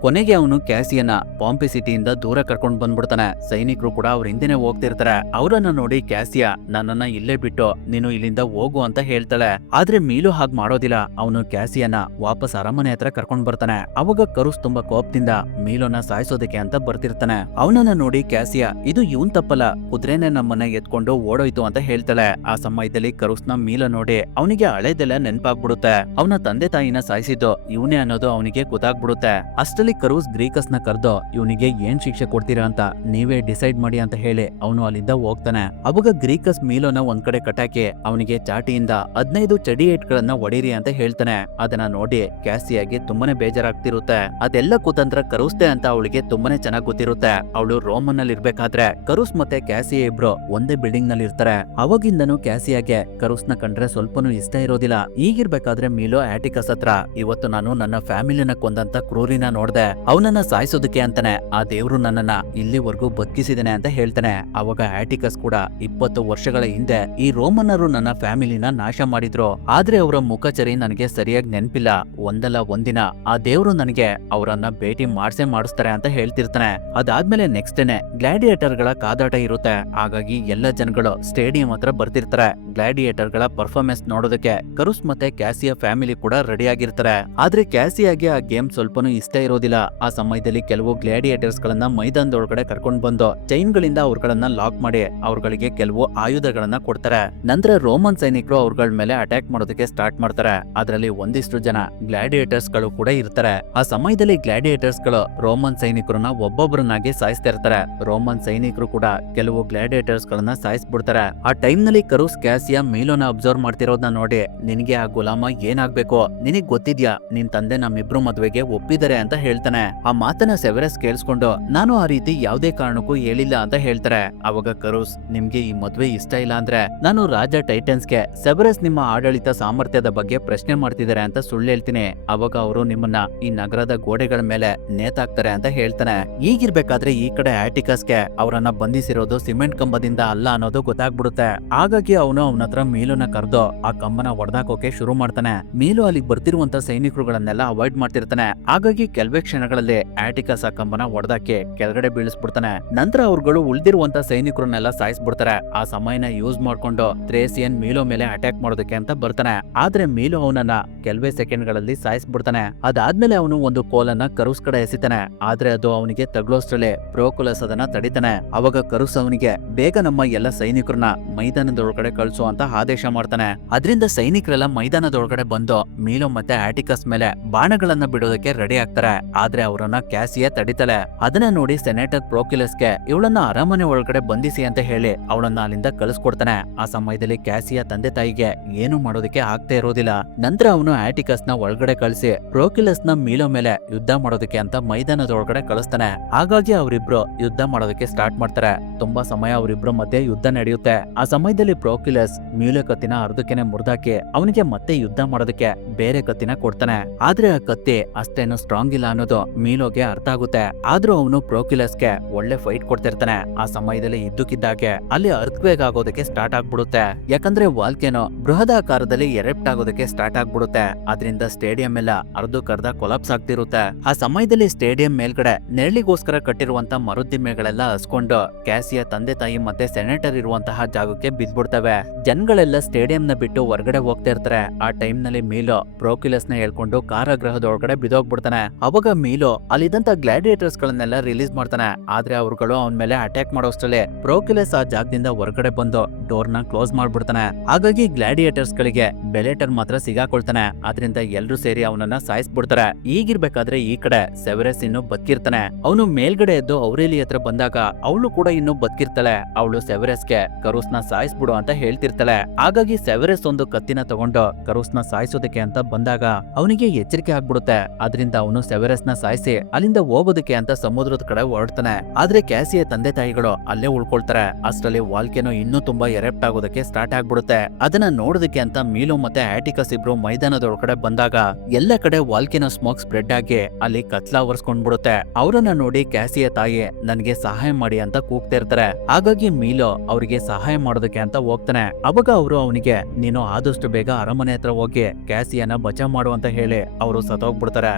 ಕೊನೆಗೆ ಅವನು ಕ್ಯಾಸಿಯನ್ನ ಪಾಂಪಿ ಸಿಟಿಯಿಂದ ದೂರ ಕರ್ಕೊಂಡು ಬಂದ್ಬಿಡ್ತಾನೆ. ಸೈನಿಕರು ಕೂಡ ಅವ್ರ ಹಿಂದೆನೆ ಹೋಗ್ತಿರ್ತಾರೆ. ಅವರನ್ನ ನೋಡಿ ಕ್ಯಾಸಿಯ ನನ್ನನ್ನ ಇಲ್ಲೇ ಬಿಟ್ಟು ನೀನು ಇಲ್ಲಿಂದ ಹೋಗು ಅಂತ ಹೇಳ್ತಾಳೆ. ಆದ್ರೆ ಮೀಲು ಹಾಗ್ ಮಾಡೋದಿಲ್ಲ. ಅವನು ಕ್ಯಾಸಿಯನ್ನ ವಾಪಸ್ ಅರಮನೆ ಹತ್ರ ಕರ್ಕೊಂಡ್ ಬರ್ತಾನೆ. ಅವಾಗ ಕರುಸ್ ತುಂಬಾ ಕೋಪದಿಂದ ಮೀಲೋನ ಸಾಯಿಸೋದಕ್ಕೆ ಅಂತ ಬರ್ತಿರ್ತಾನೆ. ಅವನನ್ನ ನೋಡಿ ಕ್ಯಾಸಿಯ ಇದು ಇವನ್ ತಪ್ಪಲ್ಲ, ಕುದುರೆನೆ ನಮ್ಮನ್ನ ಎತ್ಕೊಂಡು ಓಡೋಯ್ತು ಅಂತ ಹೇಳ್ತಾಳೆ. ಆ ಸಮಯದಲ್ಲಿ ಕರುಸ್ನ ಮೀಲ ನೋಡಿ ಅವನಿಗೆ ಹಳೇದೆಲ್ಲ ನೆನ್ಪಾಗ್ಬಿಡುತ್ತೆ. ಅವನ ತಂದೆ ತಾಯಿನ ಸಾಯಿಸಿದ್ದು ಇವನೇ ಅನ್ನೋದು ಅವನಿಗೆ ಗೊತ್ತಾಗ್ಬಿಡುತ್ತೆ. ಅಷ್ಟಲ್ಲಿ ಕರುಸ್ ಗ್ರೀಕಸ್ನ ಕರೆದು ಇವನಿಗೆ ಏನ್ ಶಿಕ್ಷೆ ಕೊಡ್ತೀರಾ ಅಂತ ನೀವೇ ಡಿಸೈಡ್ ಮಾಡಿ ಅಂತ ಹೇಳಿ ಅವನು ಅಲ್ಲಿಂದ ಹೋಗ್ತಾನೆ. ಅವಾಗ ಗ್ರೀಕಸ್ ಮೀಲೋನ ಒಂದ್ ಕಡೆ ಕಟಾಕಿ ಅವನಿಗೆ ಚಾಟಿಯಿಂದ 15 ಚಡಿ ಏಟ್ಗಳನ್ನ ಹೊಡೀರಿ ಅಂತ ಹೇಳ್ತಾನೆ. ಅದನ್ನ ನೋಡಿ ಕ್ಯಾಸಿಯಾಗಿ ತುಂಬಾನೇ ಬೇಜಾರಾಗ್ತಿರುತ್ತೆ. ಅದೆಲ್ಲ ಕುತಂತ್ರ ಕರುಸ್ತೆ ಅಂತ ಅವಳಿಗೆ ತುಂಬಾನೇ ಚೆನ್ನಾಗ್ ಗೊತ್ತಿರುತ್ತೆ. ಅವಳು ರೋಮನ್ ನಲ್ಲಿ ಇರ್ಬೇಕಾದ್ರೆ ಕರುಸ್ ಮತ್ತೆ ಕ್ಯಾಸಿಯಾ ಇಬ್ರು ಒಂದೇ ಬಿಲ್ಡಿಂಗ್ ನಲ್ಲಿ ಇರ್ತಾರೆ. ಅವಾಗಿಂದನು ಕ್ಯಾಸಿಯಾಗೆ ಕರುಸ್ನ ಕಂಡ್ರೆ ಸ್ವಲ್ಪನೂ ಇಷ್ಟ ಇರೋದಿಲ್ಲ. ಈಗಿರ್ಬೇಕಾದ್ರೆ ಮೀಲೋ ಆಟಿಕಸ್ ಹತ್ರ ಇವತ್ತು ನಾನು ನನ್ನ ಫ್ಯಾಮಿಲಿನ ಕೊಂದಂತ ಕ್ರೂರಿನ ನೋಡ್ದೆ, ಅವನನ್ನ ಸಾಯಿಸೋದಕ್ಕೆ ಅಂತಾನೆ ಆ ದೇವ್ರು ನನ್ನನ್ನ ಇಲ್ಲಿವರೆಗೂ ಬದುಕಿಸಿದಾನೆ ಅಂತ ಹೇಳ್ತಾನೆ. ಅವಾಗ ಆಟಿಕಸ್ ಕೂಡ 20 ವರ್ಷಗಳ ಹಿಂದೆ ಈ ರೋಮನ್ನರು ನನ್ನ ಫ್ಯಾಮಿಲಿನ ನಾಶ ಮಾಡಿದ್ರು, ಆದ್ರೆ ಅವರ ಮುಖಚರಿ ನನಗೆ ಸರಿಯಾಗಿ ನೆನ್ಪಿಲ್ಲ. ಒಂದಲ್ಲ ಒಂದಿನ ಆ ದೇವ್ರು ನನಗೆ ಅವರನ್ನ ಭೇಟಿ ಮಾಡಿಸ್ತಾರೆ ಅಂತ ಹೇಳ್ತಿರ್ತಾನೆ. ಅದಾದ್ಮೇಲೆ ನೆಕ್ಸ್ಟ್ ಡೇನೆ ಗ್ಲಾಡಿಯೇಟರ್ ಗಳ ಕಾದಾಟ ಇರುತ್ತೆ. ಹಾಗಾಗಿ ಎಲ್ಲ ಜನಗಳು ಸ್ಟೇಡಿಯಂ ಹತ್ರ ಬರ್ತಿರ್ತಾರೆ. ಗ್ಲಾಡಿಯೇಟರ್ ಗಳ ಪರ್ಫಾರ್ಮೆನ್ಸ್ ನೋಡೋದಕ್ಕೆ ಕರುಸ್ ಮತ್ತೆ ಕ್ಯಾಸಿಯಾ ಫ್ಯಾಮಿಲಿ ಕೂಡ ರೆಡಿ ಆಗಿರ್ತಾರೆ. ಆದ್ರೆ ಕ್ಯಾಸಿಯಾಗೆ ಆ ಗೇಮ್ ಸ್ವಲ್ಪನೂ ಇಷ್ಟ ಇರೋದಿಲ್ಲ. ಆ ಸಮಯದಲ್ಲಿ ಕೆಲವು ಗ್ಲಾಡಿಯೇಟರ್ಸ್ ಗಳನ್ನ ಮೈದಾನದೊಳಗಡೆ ಕರ್ಕೊಂಡು ಬಂದು ಚೈನ್ ಗಳಿಂದ ಅವ್ರಗಳನ್ನ ಲಾಕ್ ಮಾಡಿ ಅವ್ರಗಳಿಗೆ ಕೆಲವು ಆಯುಧಗಳನ್ನ ಕೊಡ್ತಾರೆ. ನಂತರ ರೋಮನ್ ಸೈನಿಕರು ಅವ್ರಗಳ ಮೇಲೆ ಅಟ್ಯಾಕ್ ಮಾಡೋದಕ್ಕೆ ಸ್ಟಾರ್ಟ್ ಮಾಡ್ತಾರೆ. ಅದರಲ್ಲಿ ಒಂದಿಷ್ಟು ಜನ ಗ್ಲಾಡಿಯೇಟರ್ಸ್ ಗಳು ಕೂಡ ಇರ್ತಾರೆ. ಆ ಸಮಯದಲ್ಲಿ ಗ್ಲಾಡಿಯೇಟರ್ಸ್ ಗಳು ರೋಮನ್ ಸೈನಿಕರನ್ನ ಒಬ್ಬೊಬ್ಬರನ್ನಾಗಿ ಸಾಯಿಸ್ತಾ ಇರ್ತಾರೆ. ರೋಮನ್ ಸೈನಿಕರು ಕೂಡ ಕೆಲವು ಗ್ಲಾಡಿಯೇಟರ್ಸ್ ಗಳನ್ನ ಸಾಯಿಸ್ಬಿಡ್ತಾರೆ. ಆ ಟೈಮ್ ನಲ್ಲಿ ಕರುಸ್ ಕ್ಯಾಸಿಯಾ ಮೀಲೋನ ಅಬ್ಸರ್ವ್ ಮಾಡ್ತಿರೋದನ್ನ ನೋಡಿ ನಿನಗೆ ಆ ಗುಲಾಮ ಏನಾಗ್ಬೇಕು, ನಿನಗ್ ಗೊತ್ತಿದ್ಯಾ, ನಿನ್ ತಂದೆ ನಮ್ಮಿಬ್ರು ಮದ್ವೆಗೆ ಒಪ್ಪಿದ್ದಾರೆ ಅಂತ ಹೇಳ್ತಾನೆ. ಆ ಮಾತನ್ನ ಸೆವೆರಸ್ ಕೇಳಿಸ್ಕೊಂಡು ನಾನು ಆ ರೀತಿ ಯಾವುದೇ ಕಾರಣಕ್ಕೂ ಹೇಳಿಲ್ಲ ಅಂತ ಹೇಳ್ತಾರೆ. ಅವಾಗ ಕರುಸ್ ನಿಮ್ಗೆ ಈ ಮದ್ವೆ ಇಷ್ಟ ಇಲ್ಲ ಅಂದ್ರೆ ನಾನು ರಾಜ ಟೈಟನ್ಸ್ಗೆ ಸೆವೆರಸ್ ನಿಮ್ಮ ಆಡಳಿತ ಸಾಮರ್ಥ್ಯದ ಬಗ್ಗೆ ಪ್ರಶ್ನೆ ಮಾಡ್ತಿದ್ದಾರೆ ಅಂತ ಸುಳ್ಳು ಹೇಳ್ತೀನಿ. ಅವಾಗ ಅವರು ನಿಮ್ಮನ್ನ ಈ ನಗರದ ಗೋಡೆಗಳ ಮೇಲೆ ನೇತಾಕ್ತಾರೆ ಅಂತ ಹೇಳ್ತಾನೆ. ಈಗಿರ್ಬೇಕಾದ್ರೆ ಈ ಕಡೆ ಆಟಿಕಸ್ಗೆ ಅವರನ್ನ ಬಂಧಿಸಿರೋದು ಸಿಮೆಂಟ್ ಕಂಬದಿಂದ ಅಲ್ಲ ಅನ್ನೋದು ಗೊತ್ತಾಗ್ಬಿಡುತ್ತೆ. ಹಾಗಾಗಿ ಅವನು ಅವನ ಹತ್ರ ಮೀಲುನ ಕರೆದು ಆ ಕಂಬನ ಹೊಡೆದಾಕೋಕೆ ಶುರು ಮಾಡ್ತಾನೆ. ಮೀಲು ಅಲ್ಲಿಗೆ ಬರ್ತಿರುವಂತ ಸೈನಿಕರುಗಳನ್ನೆಲ್ಲ ಅವಾಯ್ಡ್ ಮಾಡ್ತಿರ್ತಾನೆ. ಹಾಗಾಗಿ ಕೆಲವೇ ಕ್ಷಣಗಳಲ್ಲಿ ಆಟಿಕಸ್ ಆ ಕಂಬನ ಹೊಡೆದಾಕಿ ಕೆಳಗಡೆ ಬೀಳಿಸ್ಬಿಡ್ತಾನೆ. ನಂತರ ಅವ್ರುಗಳು ಉಳಿದಿರುವಂತ ಸೈನಿಕರನ್ನೆಲ್ಲ ಸಾಯಿಸ್ಬಿಡ್ತಾರೆ. ಆ ಸಮಯನ ಯೂಸ್ ಮಾಡ್ಕೊಂಡು ಥ್ರೇಸಿಯನ್ ಮೀಲೋ ಮೇಲೆ ಅಟ್ಯಾಕ್ ಮಾಡೋದಕ್ಕೆ ಅಂತ ಬರ್ತಾನೆ. ಆದ್ರೆ ಮೀಲೋ ಅವನನ್ನ ಕೆಲವೇ ಸೆಕೆಂಡ್ ಗಳಲ್ಲಿ ಸಾಯಿಸ್ಬಿಡ್ತಾನೆ. ಅದಾದ್ಮೇಲೆ ಅವನು ಒಂದು ಕೋಲನ್ನ ಕರುಸ್ ಕಡೆ ಎಸಿತಾನೆ. ಆದ್ರೆ ಅದು ಅವನಿಗೆ ತಗ್ಲೋಷ್ಟ್ರಲ್ಲೇ ಪ್ರೋಕುಲಸ್ ಅದನ್ನ ತಡಿತಾನೆ. ಅವಾಗ ಕರುಸ್ ಅವನಿಗೆ ಬೇಗ ನಮ್ಮ ಎಲ್ಲ ಸೈನಿಕರನ್ನ ಮೈದಾನದೊಳಗಡೆ ಕಳಿಸು ಅಂತ ಆದೇಶ ಮಾಡ್ತಾನೆ. ಅದರಿಂದ ಸೈನಿಕರೆಲ್ಲ ಮೈದಾನದೊಳಗಡೆ ಬಂದು ಮೀಲೋ ಮತ್ತೆ ಆಟಿಕಸ್ ಮೇಲೆ ಬಾಣಗಳನ್ನ ಬಿಡೋದಕ್ಕೆ ರೆಡಿ ಆಗ್ತಾರೆ. ಆದ್ರೆ ಅವರನ್ನ ಕ್ಯಾಸಿಯಾ ತಡಿತಾಳೆ. ಅದನ್ನ ನೋಡಿ ಸೆನೇಟರ್ ಪ್ರೋಕ್ಯುಲಸ್ಗೆ ಇವಳನ್ನ ಅರಮನೆ ಒಳಗಡೆ ಬಂಧಿಸಿ ಅಂತ ಹೇಳಿ ಅವಳನ್ನ ಅಲ್ಲಿಂದ ಕಳಿಸ್ಕೊಡ್ತಾನೆ. ಆ ಸಮಯದಲ್ಲಿ ಕ್ಯಾಸಿಯಾ ತಂದೆ ತಾಯಿಗೆ ಏನು ಮಾಡೋದಕ್ಕೆ ಆಗ್ತಾ ಇರೋದಿಲ್ಲ. ನಂತರ ಅವನು ಆಟಿಕಸ್ ನ ಒಳಗಡೆ ಕಳಿಸಿ ಪ್ರೋಕ್ಯುಲಸ್ ನ ಮೀಲೋ ಮೇಲೆ ಯುದ್ಧ ಮಾಡೋದಕ್ಕೆ ಅಂತ ಮೈದಾನದೊಳಗಡೆ ಕಳಿಸ್ತಾನೆ. ಹಾಗಾಗಿ ಅವರಿಬ್ರು ಯುದ್ಧ ಮಾಡೋದಕ್ಕೆ ಸ್ಟಾರ್ಟ್ ಮಾಡ್ತಾರೆ. ತುಂಬಾ ಸಮಯ ಅವರಿಬ್ರು ಮಧ್ಯೆ ಯುದ್ಧ ನಡೆಯುತ್ತೆ. ಆ ಸಮಯದಲ್ಲಿ ಪ್ರೋಕ್ಯುಲಸ್ ಮೀಲೋ ಕತ್ತಿನ ಅರ್ಧಕ್ಕೆನೆ ಮುರಿದಾಕಿ ಅವನಿಗೆ ಮತ್ತೆ ಯುದ್ಧ ಮಾಡೋದಕ್ಕೆ ಬೇರೆ ಕತ್ತಿನ ಕೊಡ್ತಾನೆ. ಆದ್ರೆ ಆ ಕತ್ತಿ ಅಷ್ಟೇನು ಸ್ಟ್ರಾಂಗ್ ಇಲ್ಲ ಅನ್ನೋದು ಮೀಲೋಗೆ ಅರ್ಥ ಆಗುತ್ತೆ. ಆದ್ರೂ ಅವನು ಪ್ರೋಕ್ಯುಲಸ್ಗೆ ಒಳ್ಳೆ ಫೈಟ್ ಕೊಡ್ತಿರ್ತಾನೆ. ಆ ಸಮಯದಲ್ಲಿ ಇದ್ದಕ್ಕಿದ್ದಾಗೆ ಅಲ್ಲಿ ಅರ್ಥಕ್ವೇಕ್ ಆಗೋದಕ್ಕೆ ಸ್ಟಾರ್ಟ್ ಆಗ್ಬಿಡುತ್ತೆ. ಯಾಕಂದ್ರೆ ವಾಲ್ಕೆನೋ ಬೃಹದಾಕಾರದಲ್ಲಿ ಎರೆಪ್ಟ್ ಆಗೋದಕ್ಕೆ ಸ್ಟಾರ್ಟ್ ಆಗ್ಬಿಡುತ್ತೆ. ಅದರಿಂದ ಸ್ಟೇಡಿಯಂ ಎಲ್ಲ ಅರ್ಧಕ್ಕರ್ಧ ಕೊಲಾಪ್ಸ್ ಆಗ್ತಿರುತ್ತೆ. ಆ ಸಮಯದಲ್ಲಿ ಸ್ಟೇಡಿಯಂ ಮೇಲ್ಗಡೆ ನೆರಳಿಗೋಸ್ಕರ ಕಟ್ಟಿರುವಂತ ಮರುದಿಮ್ಮೆಗಳೆಲ್ಲ ಹಸ್ಕೊಂಡು ಕ್ಯಾಸಿಯಾ ತಂದೆ ತಾಯಿ ಮತ್ತೆ ಸೆನೆಟರ್ ಇರುವಂತಹ ಜಾಗಕ್ಕೆ ಬಿದ್ದ್ಬಿಡ್ತವೆ. ಜನಗಳೆಲ್ಲ ಸ್ಟೇಡಿಯಂ ನ ಬಿಟ್ಟು ಹೊರಗಡೆ ಹೋಗ್ತಾ ಇರ್ತಾರೆ. ಆ ಟೈಮ್ ನಲ್ಲಿ ಮೀಲೋ ಪ್ರೋಕ್ಯುಲಸ್ ನ ಹೇಳ್ಕೊಂಡು ಕಾರಾಗೃಹದೊಳಗಡೆ ಬಿದ್ದೋಗ್ಬಿಡ್ತಾನೆ. ಅವಾಗ ಮೀಲೋ ಅಲ್ಲಿದ್ದಂತ ಗ್ಲಾಡಿಯೇಟರ್ಸ್ ಗಳನ್ನೆಲ್ಲ ರಿಲೀಸ್ ಮಾಡ್ತಾನೆ. ಆದ್ರೆ ಅವ್ರುಗಳು ಅವನ ಮೇಲೆ ಅಟ್ಯಾಕ್ ಮಾಡೋಷ್ಟರಲ್ಲೇ ಪ್ರೋಕ್ಯುಲಸ್ ಆ ಜಾಗದಿಂದ ಹೊರಗಡೆ ಬಂದು ಡೋರ್ ನ ಕ್ಲೋಸ್ ಮಾಡ್ಬಿಡ್ತಾನೆ. ಹಾಗಾಗಿ ಗ್ಲಾಡಿಯೇಟರ್ಸ್ ಗಳಿಗೆ ಬೆಲೆಟರ್ ಮಾತ್ರ ಸಿಗಾಕೊಳ್ತಾನೆ. ಅದರಿಂದ ಎಲ್ರು ಸೇರಿ ಅವನನ್ನ ಸಾಯಿಸ್ಬಿಡ್ತಾರೆ. ಈಗಿರ್ಬೇಕಾದ್ರೆ ಈ ಕಡೆ ಸೆವೆರಸ್ ಇನ್ನು ಬದುಕಿರ್ತಾನೆ. ಅವನು ಮೇಲ್ಗಡೆ ಎದ್ದು ಔರೇಲಿ ಹತ್ರ ಬಂದಾಗ ಅವಳು ಕೂಡ ಇನ್ನು ಬದುಕಿರ್ತಾಳೆ. ಅವಳು ಸೆವೆರಸ್ಗೆ ಕರುಸ್ನ ಸಾಯಿಸ್ಬಿಡು ಅಂತ ಹೇಳ್ತಿರ್ತಾಳೆ. ಹಾಗಾಗಿ ಸೆವೆರಸ್ ಒಂದು ಕತ್ತಿನ ತಗೊಂಡು ಕರುಸ್ನ ಸಾಯಿಸೋದಕ್ಕೆ ಅಂತ ಬಂದಾಗ ಅವನಿಗೆ ಎಚ್ಚರಿಕೆ ಆಗ್ಬಿಡುತ್ತೆ. ಅದರಿಂದ ಅವನು ಸೆವೆರಸ್ ವೀರಸ್ನ ಸಾಯಿಸಿ ಅಲ್ಲಿಂದ ಹೋಗೋದಕ್ಕೆ ಅಂತ ಸಮುದ್ರದ ಕಡೆ ಹೊರಡ್ತಾನೆ. ಆದ್ರೆ ಕ್ಯಾಸಿಯ ತಂದೆ ತಾಯಿಗಳು ಅಲ್ಲೇ ಉಳ್ಕೊಳ್ತಾರೆ. ಅಷ್ಟರಲ್ಲಿ ವಾಲ್ಕೆನೋ ಇನ್ನೂ ತುಂಬಾ ಎರೆಪ್ಟ್ ಆಗೋದಕ್ಕೆ ಸ್ಟಾರ್ಟ್ ಆಗ್ಬಿಡುತ್ತೆ. ಅದನ್ನ ನೋಡೋದಕ್ಕೆ ಅಂತ ಮೀಲೋ ಮತ್ತೆ ಆಟಿಕಸ್ ಇಬ್ರು ಮೈದಾನದೊಳಗಡೆ ಬಂದಾಗ ಎಲ್ಲ ಕಡೆ ವಾಲ್ಕೆನೋ ಸ್ಮೋಕ್ ಸ್ಪ್ರೆಡ್ ಆಗಿ ಅಲ್ಲಿ ಕತ್ಲಾವರ್ಸ್ಕೊಂಡ್ಬಿಡುತ್ತೆ. ಅವರನ್ನ ನೋಡಿ ಕ್ಯಾಸಿಯ ತಾಯಿ ನನ್ಗೆ ಸಹಾಯ ಮಾಡಿ ಅಂತ ಕೂಗ್ತಾ ಇರ್ತಾರೆ. ಹಾಗಾಗಿ ಮೀಲೋ ಅವರಿಗೆ ಸಹಾಯ ಮಾಡೋದಕ್ಕೆ ಅಂತ ಹೋಗ್ತಾನೆ. ಅವಾಗ ಅವರು ಅವನಿಗೆ ನೀನು ಆದಷ್ಟು ಬೇಗ ಅರಮನೆ ಹತ್ರ ಹೋಗಿ ಕ್ಯಾಸಿಯನ್ನ ಬಚಾವ್ ಮಾಡು ಅಂತ ಹೇಳಿ ಅವರು ಸತ್ತೋಗ್ಬಿಡ್ತಾರೆ.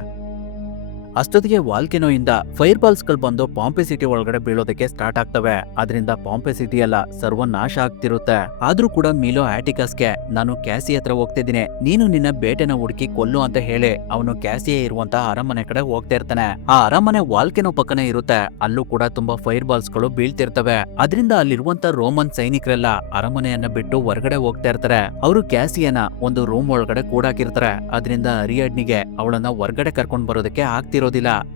ಅಷ್ಟೊತ್ತಿಗೆ ವಾಲ್ಕೆನೋ ಇಂದ ಫೈರ್ ಬಾಲ್ಸ್ ಗಳು ಬಂದು ಪಾಂಪೆ ಸಿಟಿ ಒಳಗಡೆ ಬೀಳೋದಕ್ಕೆ ಸ್ಟಾರ್ಟ್ ಆಗ್ತವೆ. ಅದರಿಂದ ಪಾಂಪೆ ಸಿಟಿ ಎಲ್ಲ ಸರ್ವನಾಶ ಆಗ್ತಿರುತ್ತೆ. ಆದ್ರೂ ಕೂಡ ಮೀಲೋ ಆಟಿಕಸ್ಗೆ ನಾನು ಕ್ಯಾಸಿ ಹತ್ರ ಹೋಗ್ತಿದ್ದೀನಿ, ನೀನು ನಿನ್ನ ಬೇಟೆನ ಹುಡುಕಿ ಕೊಲ್ಲು ಅಂತ ಹೇಳಿ ಅವನು ಕ್ಯಾಸಿಯೇ ಇರುವಂತಹ ಅರಮನೆ ಕಡೆ ಹೋಗ್ತಾ ಇರ್ತಾನೆ. ಆ ಅರಮನೆ ವಾಲ್ಕೆನೋ ಪಕ್ಕನೆ ಇರುತ್ತೆ. ಅಲ್ಲೂ ಕೂಡ ತುಂಬಾ ಫೈರ್ ಬಾಲ್ಸ್ ಗಳು ಬೀಳ್ತಿರ್ತವೆ. ಅದರಿಂದ ಅಲ್ಲಿರುವಂತ ರೋಮನ್ ಸೈನಿಕರೆಲ್ಲ ಅರಮನೆಯನ್ನ ಬಿಟ್ಟು ಹೊರಗಡೆ ಹೋಗ್ತಾ ಇರ್ತಾರೆ. ಅವರು ಕ್ಯಾಸಿಯನ್ನ ಒಂದು ರೂಮ್ ಒಳಗಡೆ ಕೂಡಾಕಿರ್ತಾರೆ. ಅದರಿಂದ ಅರಿಯಾಡ್ನಿಗೆ ಅವಳನ್ನ ಹೊರಗಡೆ ಕರ್ಕೊಂಡ್ ಬರೋದಕ್ಕೆ ಆಗ್ತಿರೋದಿಲ್ಲ.